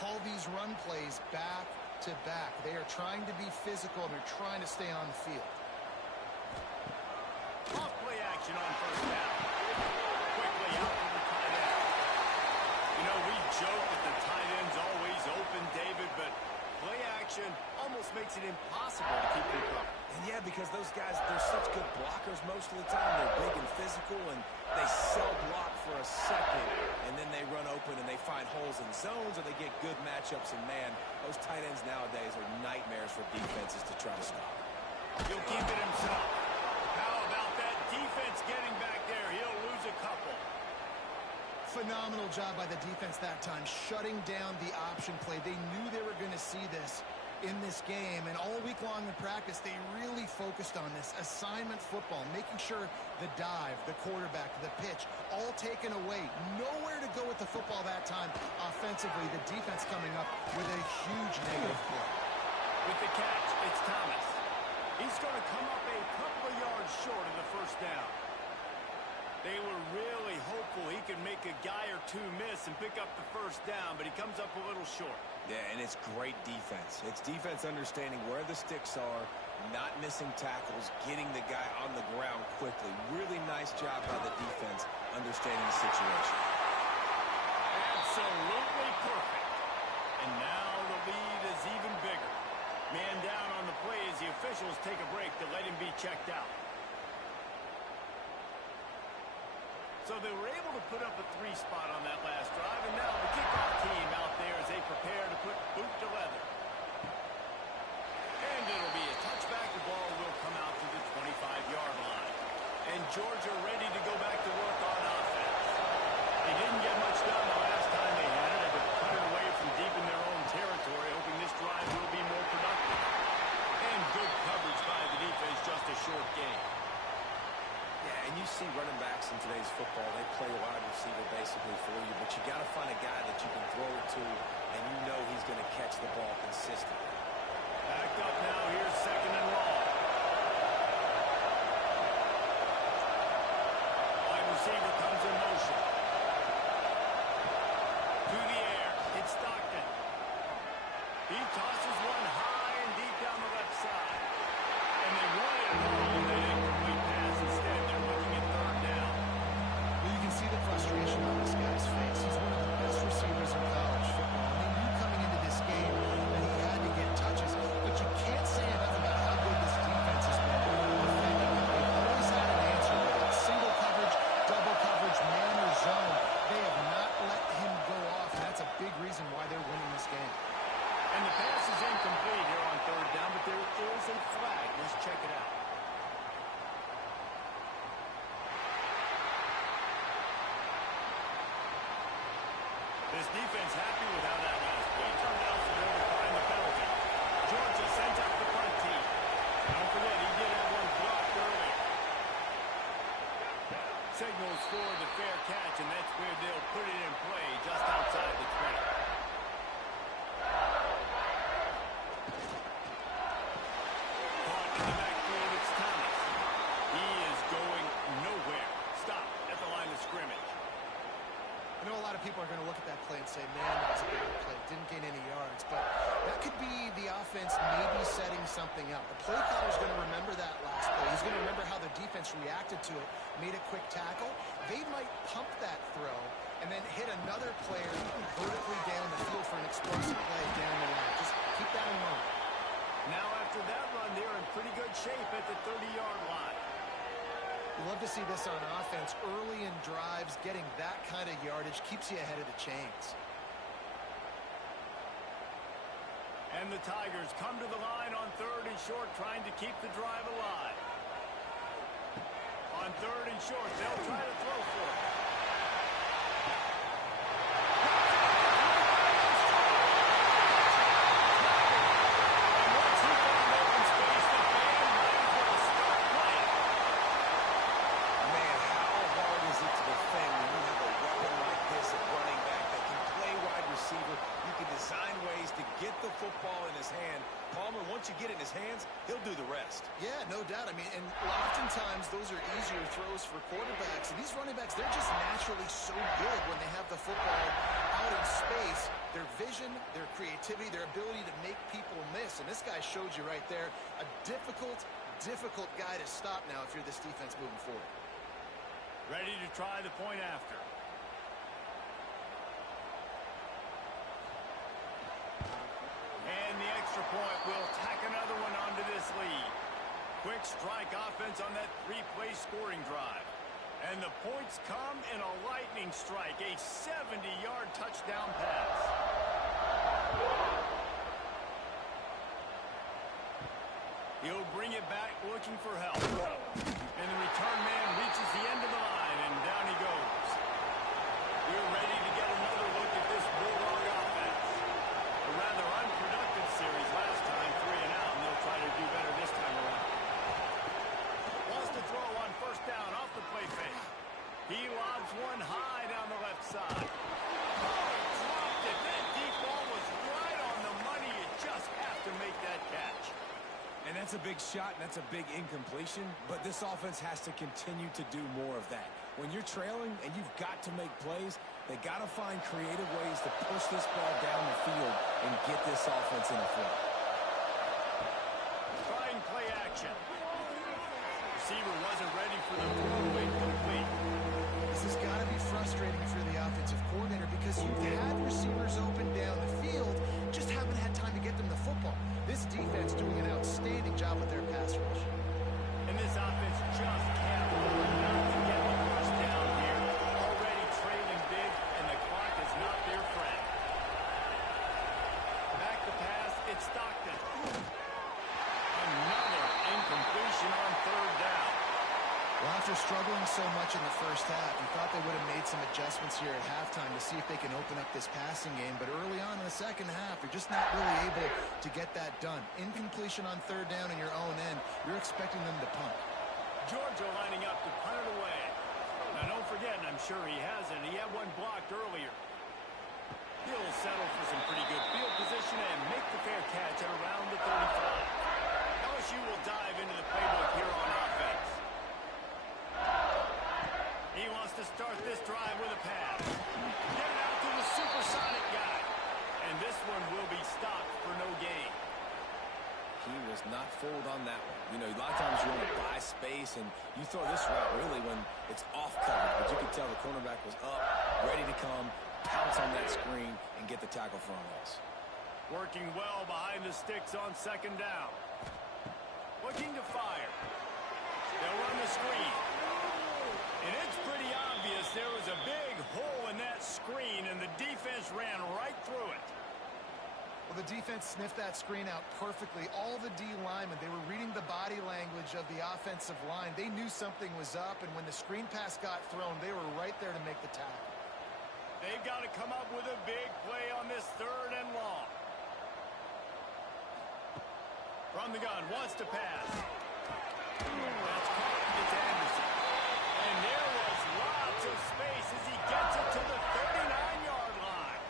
call these run plays back to back. They are trying to be physical, and they're trying to stay on the field. Off play action on first down. Quickly out to the tight end. You know, we joke that the tight end's always open, David, but play action almost makes it impossible to keep them covered. And yeah, because those guys, they're such good blockers most of the time. They're big and physical, and they sell block for a second, and then they run open and they find holes in zones, or they get good matchups in man. Those tight ends nowadays are nightmares for defenses to try to stop. He'll keep it himself. How about that defense getting back there? He'll lose a couple. Phenomenal job by the defense that time, shutting down the option play. They knew they were going to see this in this game, and all week long in practice, they really focused on this assignment football, making sure the dive, the quarterback, the pitch, all taken away. Nowhere to go with the football that time offensively. The defense coming up with a huge negative play. With the catch, it's Thomas. He's going to come up a couple of yards short of the first down. They were really hopeful he could make a guy or two miss and pick up the first down, but he comes up a little short. Yeah, and it's great defense. It's defense understanding where the sticks are, not missing tackles, getting the guy on the ground quickly. Really nice job by the defense understanding the situation. Absolutely perfect. And now the lead is even bigger. Man down on the play as the officials take a break to let him be checked out. So they were able to put up a 3 spot on that last drive, and now the kickoff team out there as they prepare to put boot to leather. And it'll be a touchback. The ball will come out to the 25-yard line. And Georgia ready to go back to work on offense. They didn't get much done the last time they had it. They put it away from deep in their own territory, hoping this drive will be more productive. And good coverage by the defense, just a short game. Yeah, and you see running backs in today's football, they play wide receiver basically for you, but you got to find a guy that you can throw it to, and you know he's going to catch the ball consistently. Backed up now, here's second and long. Wide receiver comes in motion. To the air, it's Stockton. He tosses one high and deep down the left side. And they run it home, and they didn't complete pass. Instead, they're looking at third down. Well, you can see the frustration on this guy's face. He's one of the best receivers in college football. And they knew coming into this game that he had to get In the backfield, it's Thomas. He is going nowhere. Stop at the line of scrimmage. I know a lot of people are going to look at that play and say, man, that was a bad play. Didn't gain any yards. But that could be the offense maybe setting something up. The play caller's going to remember that last play. He's going to remember how the defense reacted to it, made a quick tackle. They might pump that throw and then hit another player vertically down the field for an explosive play down the line. Just keep that in mind. Now after that run, they're in pretty good shape at the 30-yard line. You love to see this on offense. Early in drives, getting that kind of yardage keeps you ahead of the chains. And the Tigers come to the line on 3rd and short, trying to keep the drive alive. On 3rd and short, they'll try to throw for it. Football in his hand. Palmer, once you get it in his hands, he'll do the rest. Yeah, no doubt. I mean, and oftentimes those are easier throws for quarterbacks. And these running backs, they're just naturally so good when they have the football out in space. Their vision, their creativity, their ability to make people miss. And this guy showed you right there, a difficult guy to stop now if you're this defense moving forward. Ready to try the point after. And the extra point will tack another one onto this lead. Quick strike offense on that 3-play scoring drive. And the points come in a lightning strike, a 70-yard touchdown pass. He'll bring it back looking for help. And the return man reaches the end of the line, and down he goes. We're ready to get another look at this Bulldog offense. A rather unproductive series last time, 3 and out, and they'll try to do better this time around. Wants to throw on 1st down off the play fake. He lobs one high down the left side. Oh, he dropped it. That deep ball was right on the money. You just have to make that catch. And that's a big shot, and that's a big incompletion, but this offense has to continue to do more of that. When you're trailing and you've got to make plays, they got to find creative ways to push this ball down the field and get this offense in a flow. Trying play action. Receiver wasn't ready for the throw, incomplete. This has got to be frustrating for the offensive coordinator because you've had receivers open down the field, just haven't had time to get them the football. This defense doing an outstanding job with their pass rush. And this offense just can't afford not to get the 1st down here. Already trailing big, and the clock is not their friend. Back to pass, it's Stockton. Another incompletion on 3rd down. Well, after struggling so much in the first half, you thought they would have made some adjustments here at halftime to see if they can open up this passing game. But early on in the second half, you're just not really able to get that done. Incompletion on 3rd down in your own end, you're expecting them to punt. Georgia lining up to punt it away. Now, don't forget, and I'm sure he has it, he had one blocked earlier. He'll settle for some pretty good field position and make the fair catch at around the 35. LSU will dive into the playbook here on offense. He wants to start this drive with a pass. Get it out to the supersonic guy. And this one will be stopped for no gain. He was not fooled on that one. You know, a lot of times you want to buy space, and you throw this route really when it's off coverage. But you can tell the cornerback was up, ready to come, pounce on that screen, and get the tackle for a loss. Working well behind the sticks on 2nd down. Looking to fire. They'll run the screen. And it's pretty obvious there was a big hole in that screen, and the defense ran right through it. Well, the defense sniffed that screen out perfectly. All the D linemen, they were reading the body language of the offensive line. They knew something was up, and when the screen pass got thrown, they were right there to make the tackle. They've got to come up with a big play on this 3rd and long. From the gun, wants to pass. That's caught. It's Anderson. And there was lots of space as he gets it to the 39-yard line.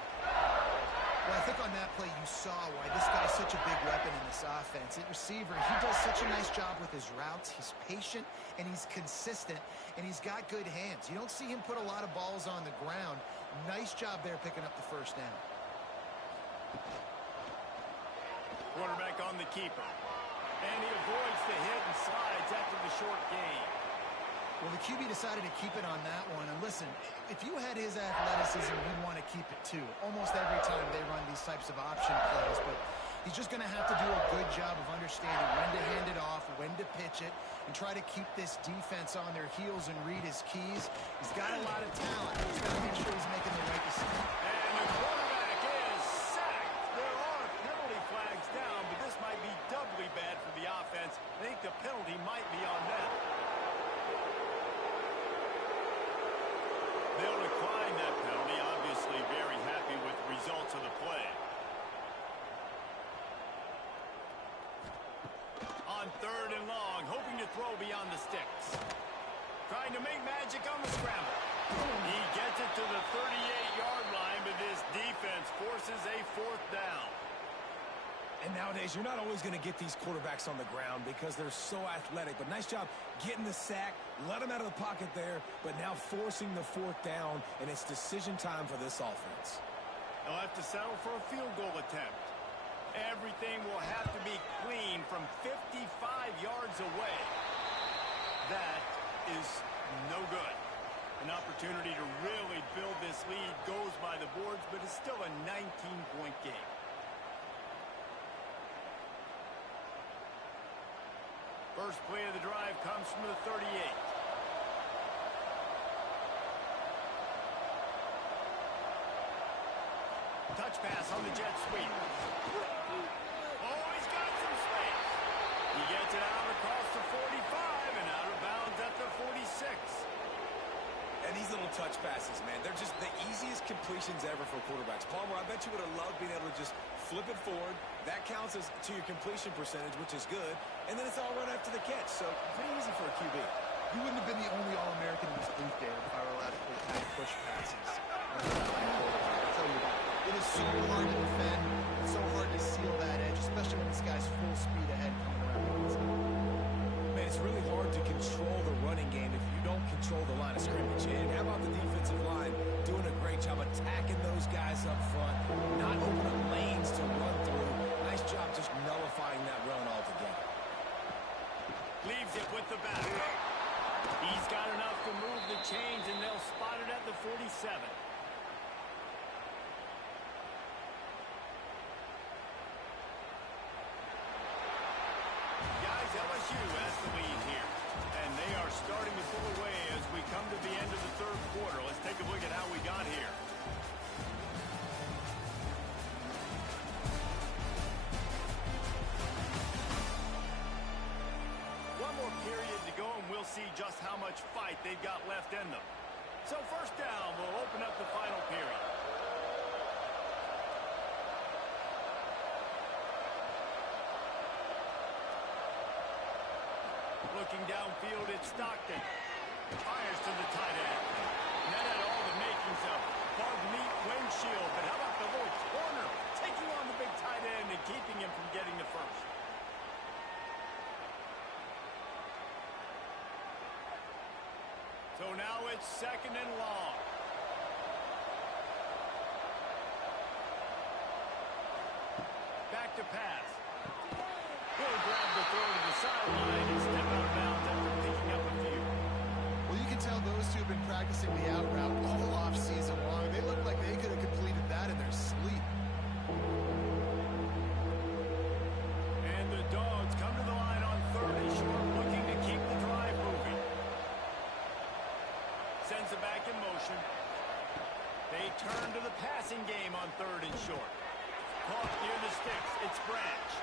Well, I think on that play, you saw why this guy's such a big weapon in this offense. At receiver, he does such a nice job with his routes. He's patient, and he's consistent, and he's got good hands. You don't see him put a lot of balls on the ground. Nice job there picking up the first down. Quarterback on the keeper. And he avoids the hit and slides after the short gain. Well, the QB decided to keep it on that one. And listen, if you had his athleticism, you'd want to keep it too. Almost every time they run these types of option plays. But he's just going to have to do a good job of understanding when to hand it off, when to pitch it, and try to keep this defense on their heels and read his keys. He's got a lot of talent. He's got to make sure he's making the right decision. And the quarterback is sacked. There are penalty flags down, but this might be doubly bad for the offense. I think the penalty might be on them. They'll decline that penalty, obviously very happy with the results of the play. On 3rd and long, hoping to throw beyond the sticks. Trying to make magic on the scramble. He gets it to the 38-yard line, but this defense forces a 4th down. And nowadays, you're not always going to get these quarterbacks on the ground because they're so athletic. But nice job getting the sack, let him out of the pocket there, but now forcing the 4th down, and it's decision time for this offense. They'll have to settle for a field goal attempt. Everything will have to be clean from 55 yards away. That is no good. An opportunity to really build this lead goes by the boards, but it's still a 19-point game. First play of the drive comes from the 38. Touch pass on the jet sweep. Oh, he's got some space. He gets it out across the 45 and out of bounds at the 46. And these little touch passes, man, they're just the easiest completions ever for quarterbacks. Palmer, I bet you would have loved being able to just flip it forward. That counts as to your completion percentage, which is good. And then it's all run after the catch. So pretty easy for a QB. You wouldn't have been the only All-American in this booth, Dave, if I were allowed to play push passes. I'll tell you that. It is so hard to defend. It's so hard to seal that edge, especially when this guy's full speed ahead coming around the inside. Man, it's really hard to control the running game if you don't control the line of scrimmage. And how about the defensive line doing a great job attacking those guys up front, not opening up lanes to run through. Nice job just nullifying that run altogether. Leaves it with the back. He's got enough to move the chains, and they'll spot it at the 47. Guys, LSU has the lead here, and they are starting to pull away as we come to the end of the 3rd quarter. Let's take a look at how we got here. One more period to go, and we'll see just how much fight they've got left in them. So 1st down will open up the final period. Looking downfield, it's Stockton. Fires to the tight end. And that had all the makings of bug meat windshield. But how about the little corner taking on the big tight end and keeping him from getting the first? So now it's 2nd and long. Back to pass. He'll grab the throw to the sideline and step out of bounds after picking up a few. Well, you can tell those two have been practicing the out route all off-season long. They look like they could have completed that in their sleep. And the Dogs come to the line on 3rd and short, looking to keep the drive moving. Sends it back in motion. They turn to the passing game on 3rd and short. Caught near the sticks. It's Branch.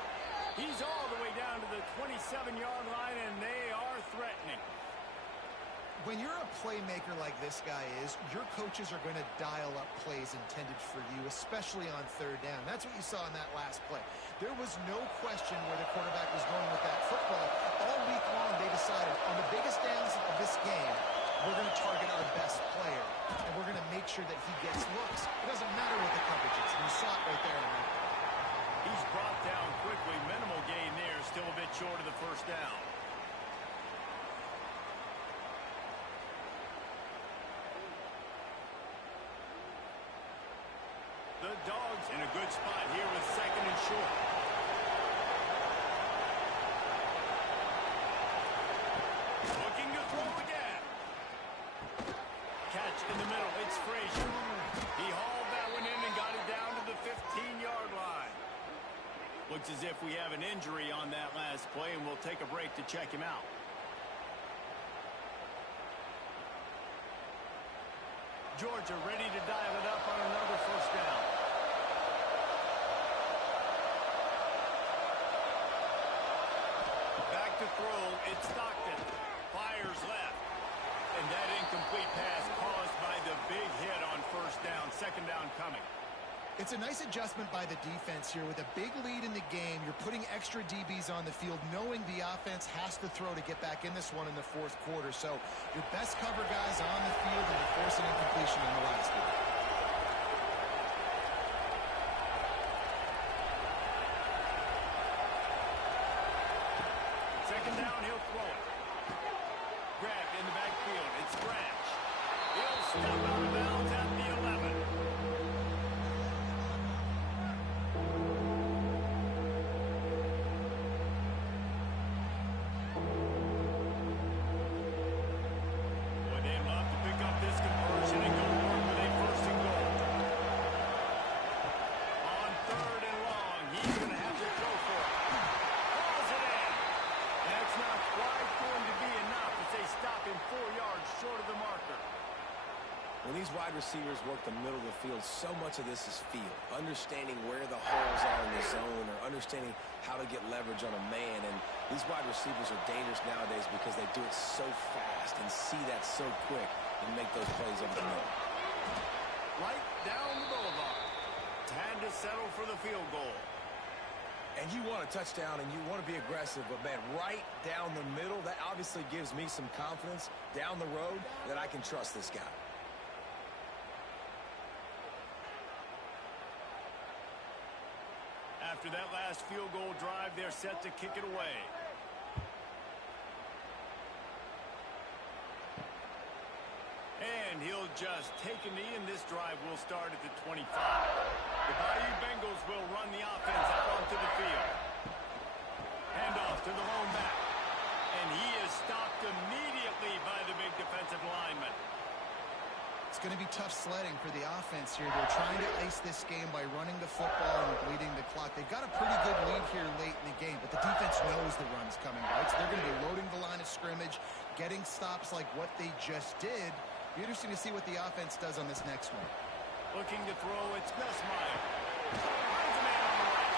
He's all the way down to the 27-yard line, and they are threatening. When you're a playmaker like this guy is, your coaches are going to dial up plays intended for you, especially on 3rd down. That's what you saw in that last play. There was no question where the quarterback was going with that football. All week long, they decided on the biggest downs of this game, we're going to target our best player, and we're going to make sure that he gets looks. It doesn't matter what the coverage is. And you saw it right there in a minute. He's brought down quickly. Minimal gain there. Still a bit short of the first down. The Dogs in a good spot here with second and short. Looking to throw again. Catch in the middle. It's Frazier. He hauled that one in and got it down to the 15-yard line. Looks as if we have an injury on that last play, and we'll take a break to check him out. Georgia ready to dial it up on another first down. Back to throw, it's Stockton. Fires left. And that incomplete pass caused by the big hit on first down. Second down coming. It's a nice adjustment by the defense here. With a big lead in the game, you're putting extra DBs on the field, knowing the offense has to throw to get back in this one in the fourth quarter. So your best cover guys on the field, and you're forcing incompletion on the last one. Second down, he'll throw it. Grabbed in the backfield. It's Branch. He'll step out of bounds at the 11. When these wide receivers work the middle of the field, so much of this is feel. Understanding where the holes are in the zone, or understanding how to get leverage on a man. And these wide receivers are dangerous nowadays because they do it so fast and see that so quick and make those plays over the middle. Right down the boulevard. Time to settle for the field goal. And you want a touchdown and you want to be aggressive, but man, right down the middle, that obviously gives me some confidence down the road that I can trust this guy. After that last field goal drive, they're set to kick it away. And he'll just take a knee, and this drive will start at the 25. The Bayou Bengals will run the offense out onto the field. Handoff to the lone back. And he is stopped immediately by the big defensive lineman. It's going to be tough sledding for the offense here. They're trying to ice this game by running the football and bleeding the clock. They've got a pretty good lead here late in the game, but the defense knows the run's coming, right? So they're going to be loading the line of scrimmage, getting stops like what they just did. Be interesting to see what the offense does on this next one. Looking to throw, it's Nussmeier. Finds a man on the right.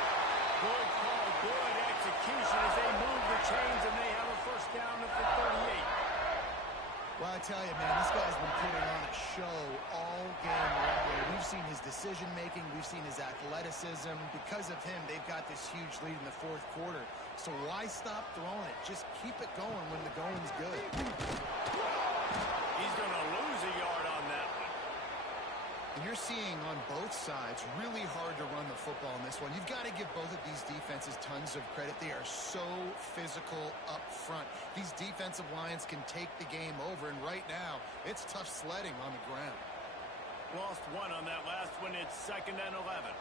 Good call, good execution as they move the chains, and they have a first down at the 38. Well, I tell you, man, this guy's been putting on a show all game long. We've seen his decision-making. We've seen his athleticism. Because of him, they've got this huge lead in the fourth quarter. So why stop throwing it? Just keep it going when the going's good. He's going to lose a yard on that one. And you're seeing on both sides really hard to run the football in this one. You've got to give both of these defenses tons of credit. They are so physical up front. These defensive lines can take the game over, and right now, it's tough sledding on the ground. Lost one on that last one. It's second and 11.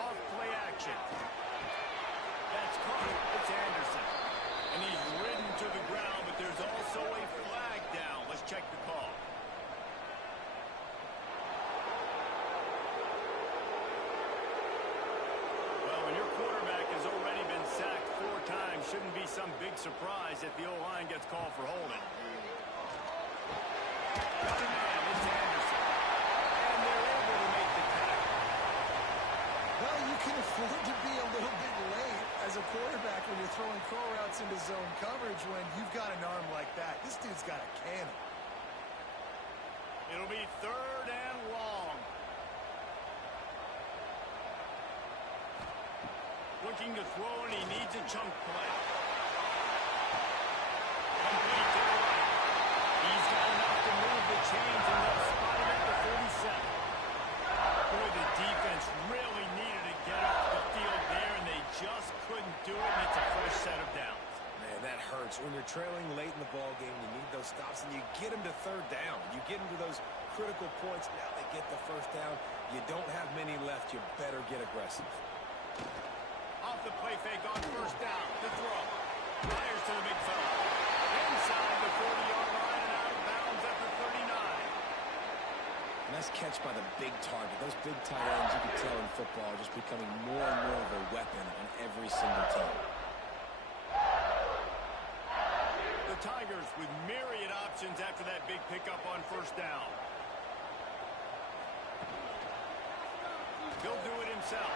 Off play action. That's caught. It's Anderson. And he's ridden to the ground, but there's also a flag down. Let's check the call. Well, when your quarterback has already been sacked 4 times, shouldn't be some big surprise if the O-line gets called for holding. Got a man. It's Anderson. And they're able to make the tackle. Well, you can afford to be a little bit late as a quarterback when you're throwing curl routes into zone coverage when you've got an arm like that. This dude's got a cannon. It'll be third and long. Looking to throw, and he needs a chunk play. Complete to the right. He's got enough to move the chains, and they'll spot him at the 47. Boy, the defense really needed to get off the field there, and they just couldn't do it, and it's a fresh set of downs. Man, that hurts. When you're trailing late in the ball game, you need those stops, and you get them to third down. You get them to those critical points. Now they get the first down. You don't have many left. You better get aggressive. Off the play fake on first down. The throw. Fires to the big fella. Inside the 40-yard line and out of bounds at the 39. Nice catch by the big target. Those big tight ends, you can tell in football, are just becoming more and more of a weapon on every single team. The Tigers with myriad options after that big pickup on first down. He'll do it himself.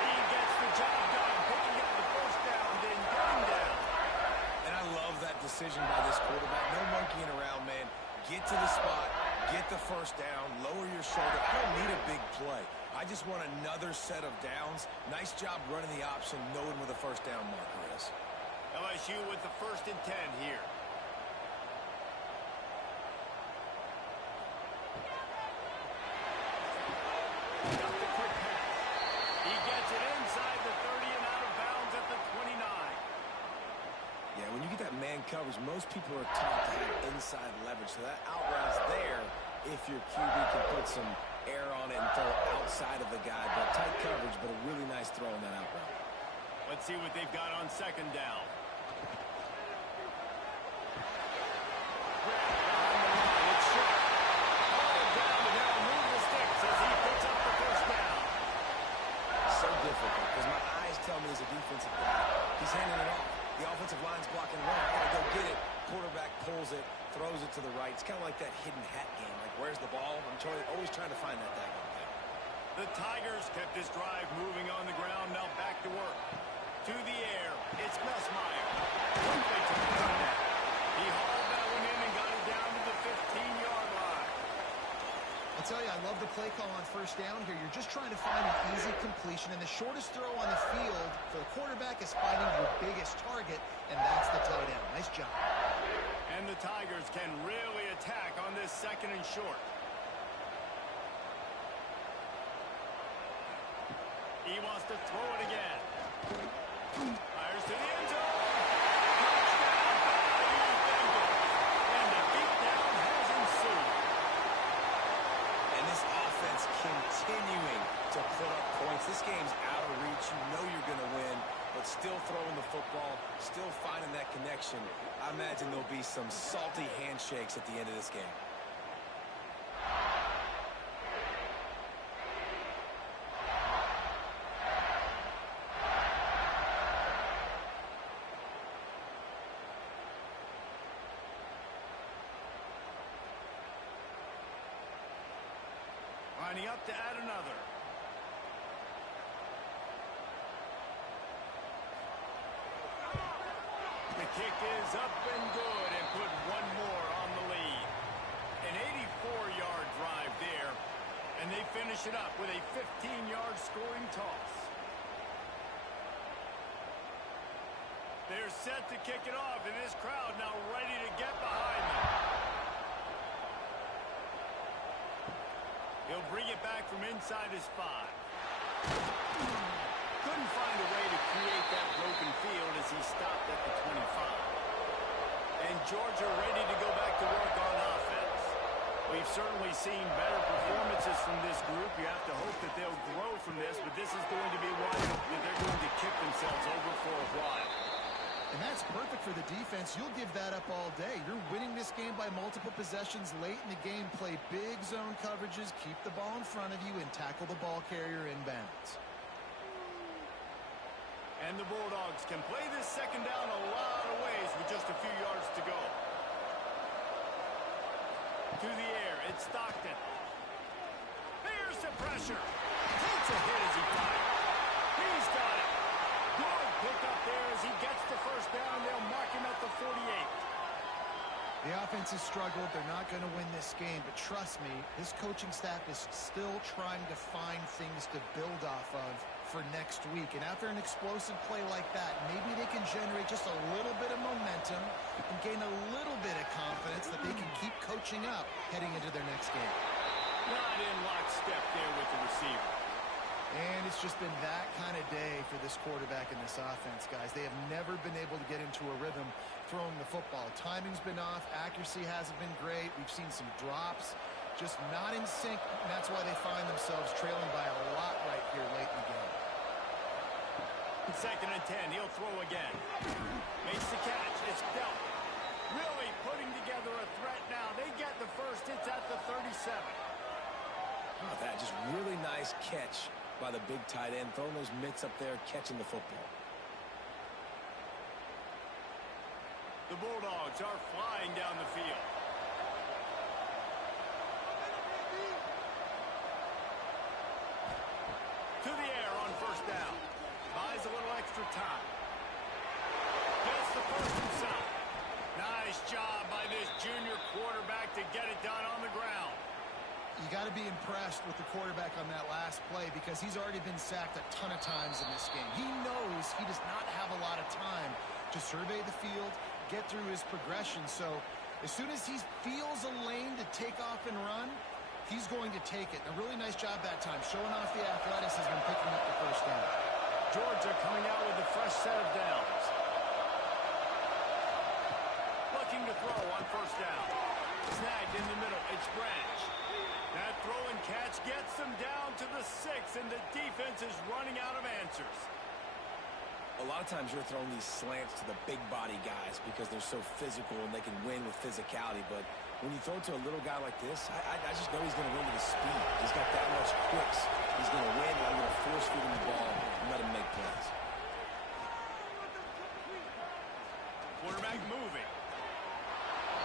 He gets the job done, picking up the first down, then getting down. And I love that decision by this quarterback. No monkeying around, man. Get to the spot, get the first down, lower your shoulder. I don't need a big play. I just want another set of downs. Nice job running the option, knowing where the first down marker is. LSU with the 1st and 10 here. Got the quick pass. He gets it inside the 30 and out of bounds at the 29. Yeah, when you get that man coverage, most people are taught to have inside leverage. So that out route's there if your QB can put some air on it and throw outside of the guy. But tight coverage, but a really nice throw on that out route. Let's see what they've got on second down. Because my eyes tell me as a defensive guy, he's handing it off. The offensive line's blocking wrong. I gotta go get it. Quarterback pulls it, throws it to the right. It's kind of like that hidden hat game. Like, where's the ball? I'm always trying to find that daggone thing. The Tigers kept this drive moving on the ground. Now back to work. To the air. It's Nussmeier. Quickly to the corner. He hauled that one in and got it down to the 15-yard line. I tell you, I love the play call on first down here. You're just trying to find an easy completion, and the shortest throw on the field for the quarterback is finding your biggest target, and that's the tight end. Nice job. And the Tigers can really attack on this 2nd and short. He wants to throw it again. Fires to the end zone. And the beatdown has ensued. And this offense continuing to put up points. This game's out of reach. You know you're going to win, but still throwing the football, still finding that connection. I imagine there'll be some salty handshakes at the end of this game. Lining up to add another. The kick is up and good and put one more on the lead. An 84-yard drive there, and they finish it up with a 15-yard scoring toss. They're set to kick it off, and this crowd now ready to get behind them. He'll bring it back from inside his 5. Couldn't find a way to create that broken field as he stopped at the 25. And Georgia ready to go back to work on offense. We've certainly seen better performances from this group. You have to hope that they'll grow from this, but this is going to be one that they're going to kick themselves over for a while. And that's perfect for the defense. You'll give that up all day. You're winning this game by multiple possessions late in the game. Play big zone coverages, keep the ball in front of you, and tackle the ball carrier inbounds. And the Bulldogs can play this second down a lot of ways with just a few yards to go. To the air, it's Stockton. Here's the pressure. Takes a hit as he fires. He's got it. Good pick up there as he gets the first down. They'll mark him at the 48. The offense has struggled. They're not going to win this game, but trust me, this coaching staff is still trying to find things to build off of for next week. And after an explosive play like that, maybe they can generate just a little bit of momentum and gain a little bit of confidence that they can keep coaching up heading into their next game. Not in lockstep there with the receiver. And it's just been that kind of day for this quarterback and this offense, guys. They have never been able to get into a rhythm throwing the football. Timing's been off. Accuracy hasn't been great. We've seen some drops. Just not in sync, and that's why they find themselves trailing by a lot right here late in the game. 2nd and 10. He'll throw again. Makes the catch. It's dealt. Really putting together a threat now. They get the first. It's at the 37. Oh, that just really nice catch by the big tight end, throwing those mitts up there, catching the football. The Bulldogs are flying down the field. To the air on 1st down. Buys a little extra time. Gets the first himself. Nice job by this junior quarterback to get it done on the ground. You got to be impressed with the quarterback on that last play because he's already been sacked a ton of times in this game. He knows he does not have a lot of time to survey the field, get through his progression. So as soon as he feels a lane to take off and run, he's going to take it. And a really nice job that time, showing off the athleticism, picking up the first down. Georgia coming out with a fresh set of downs. Looking to throw on 1st down. Snagged in the middle. It's Branch. That throw and catch gets them down to the 6, and the defense is running out of answers. A lot of times you're throwing these slants to the big body guys because they're so physical and they can win with physicality. But when you throw it to a little guy like this, I just know he's going to win with his speed. He's got that much quicks. He's going to win, and I'm going to force feed him the ball and let him make plays. Quarterback moving.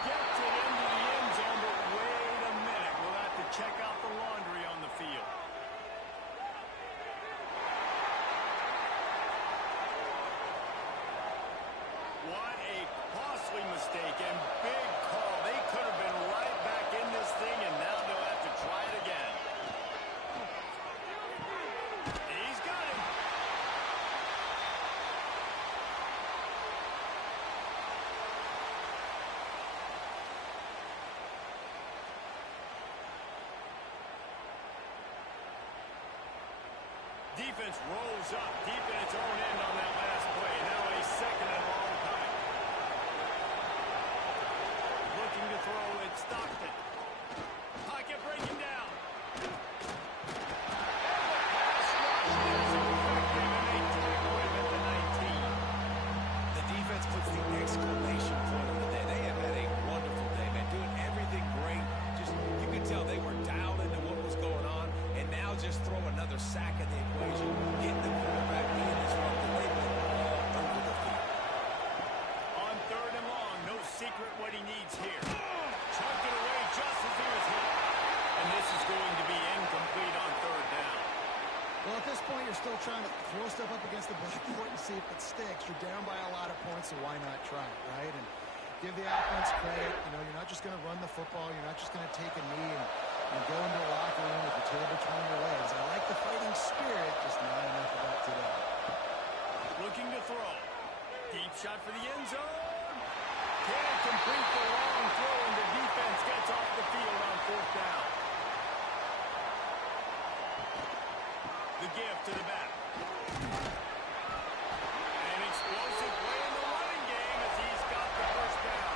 Gets it into the end zone, but wait a minute. We'll have to check out the laundry on the field. What a costly mistake and big call. They could have been right back in this thing, and now they'll have to try it again. He's got him. Defense rolls up deep in its own end on that last play. Now a 2nd and long coming. Looking to throw, it's Stockton. Pocket breaking down. And the pass rush is effective, and they tackle him at the 19. The defense puts the exclamation point on the day. They have had a wonderful day, man. Doing everything great. Just, you could tell they were down into what was going on, and now just throw another sack in the equation, getting the quarterback being disrupted. They've been all over the field. On 3rd and long, no secret what he needs here. Chucked it away just as he was hit. And this is going to be incomplete on 3rd down. Well, at this point, you're still trying to throw stuff up against the blackboard and see if it sticks. You're down by a lot of points, so why not try it, right? And give the offense credit. You know, you're not just going to run the football. You're not just going to take a knee and go into the locker room with your tail between your legs. I like the fighting spirit, just not enough of that today. Looking to throw. Deep shot for the end zone. Can't complete the long throw, and the defense gets off the field on 4th down. The give to the back. An explosive play in the running game as he's got the 1st down.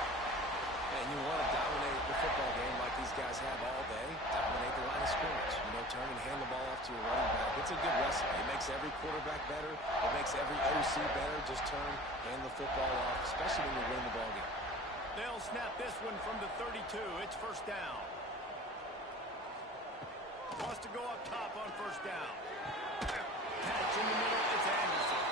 And you want to dominate the football game like these guys have all day. Dominate the line of scrimmage. You know, turn and hand the ball off to your running back. It's a good recipe. It makes every quarterback better. It makes every OC better. Just turn, hand the football off, especially when you win the ball game. They'll snap this one from the 32. It's 1st down. Wants to go up top on 1st down. Catch in the middle. It's Anderson.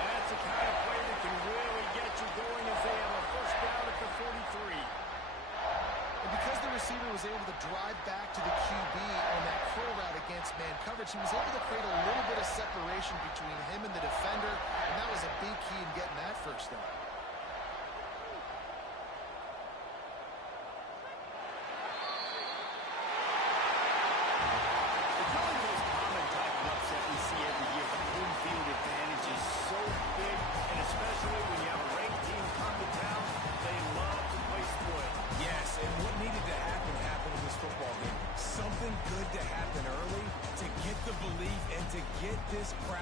That's the kind of play that can really get you going as they have a 1st down at the 43. And because the receiver was able to drive back to the QB on that curl route against man coverage, he was able to create a little bit of separation between him and the defender, and that was a big key in getting that 1st down. It's not the most common type of upset we see every year, but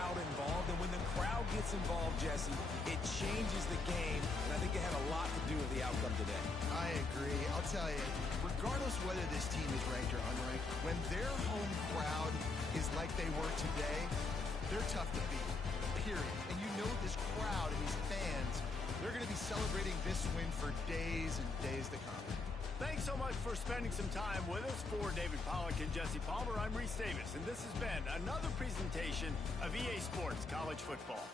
crowd involved. And when the crowd gets involved, Jesse, it changes the game. And I think it had a lot to do with the outcome today. I agree. I'll tell you, regardless whether this team is ranked or unranked, when their home crowd is like they were today, they're tough to beat, period. And you know this crowd and these fans, they're going to be celebrating this win for days and days to come. Thanks so much for spending some time with us. For David Pollack and Jesse Palmer, I'm Reese Davis, and this has been another presentation of EA Sports College Football.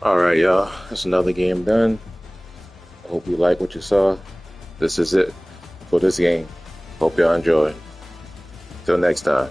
All right, y'all. That's another game done. I hope you like what you saw. This is it for this game. Hope y'all enjoy. Till next time.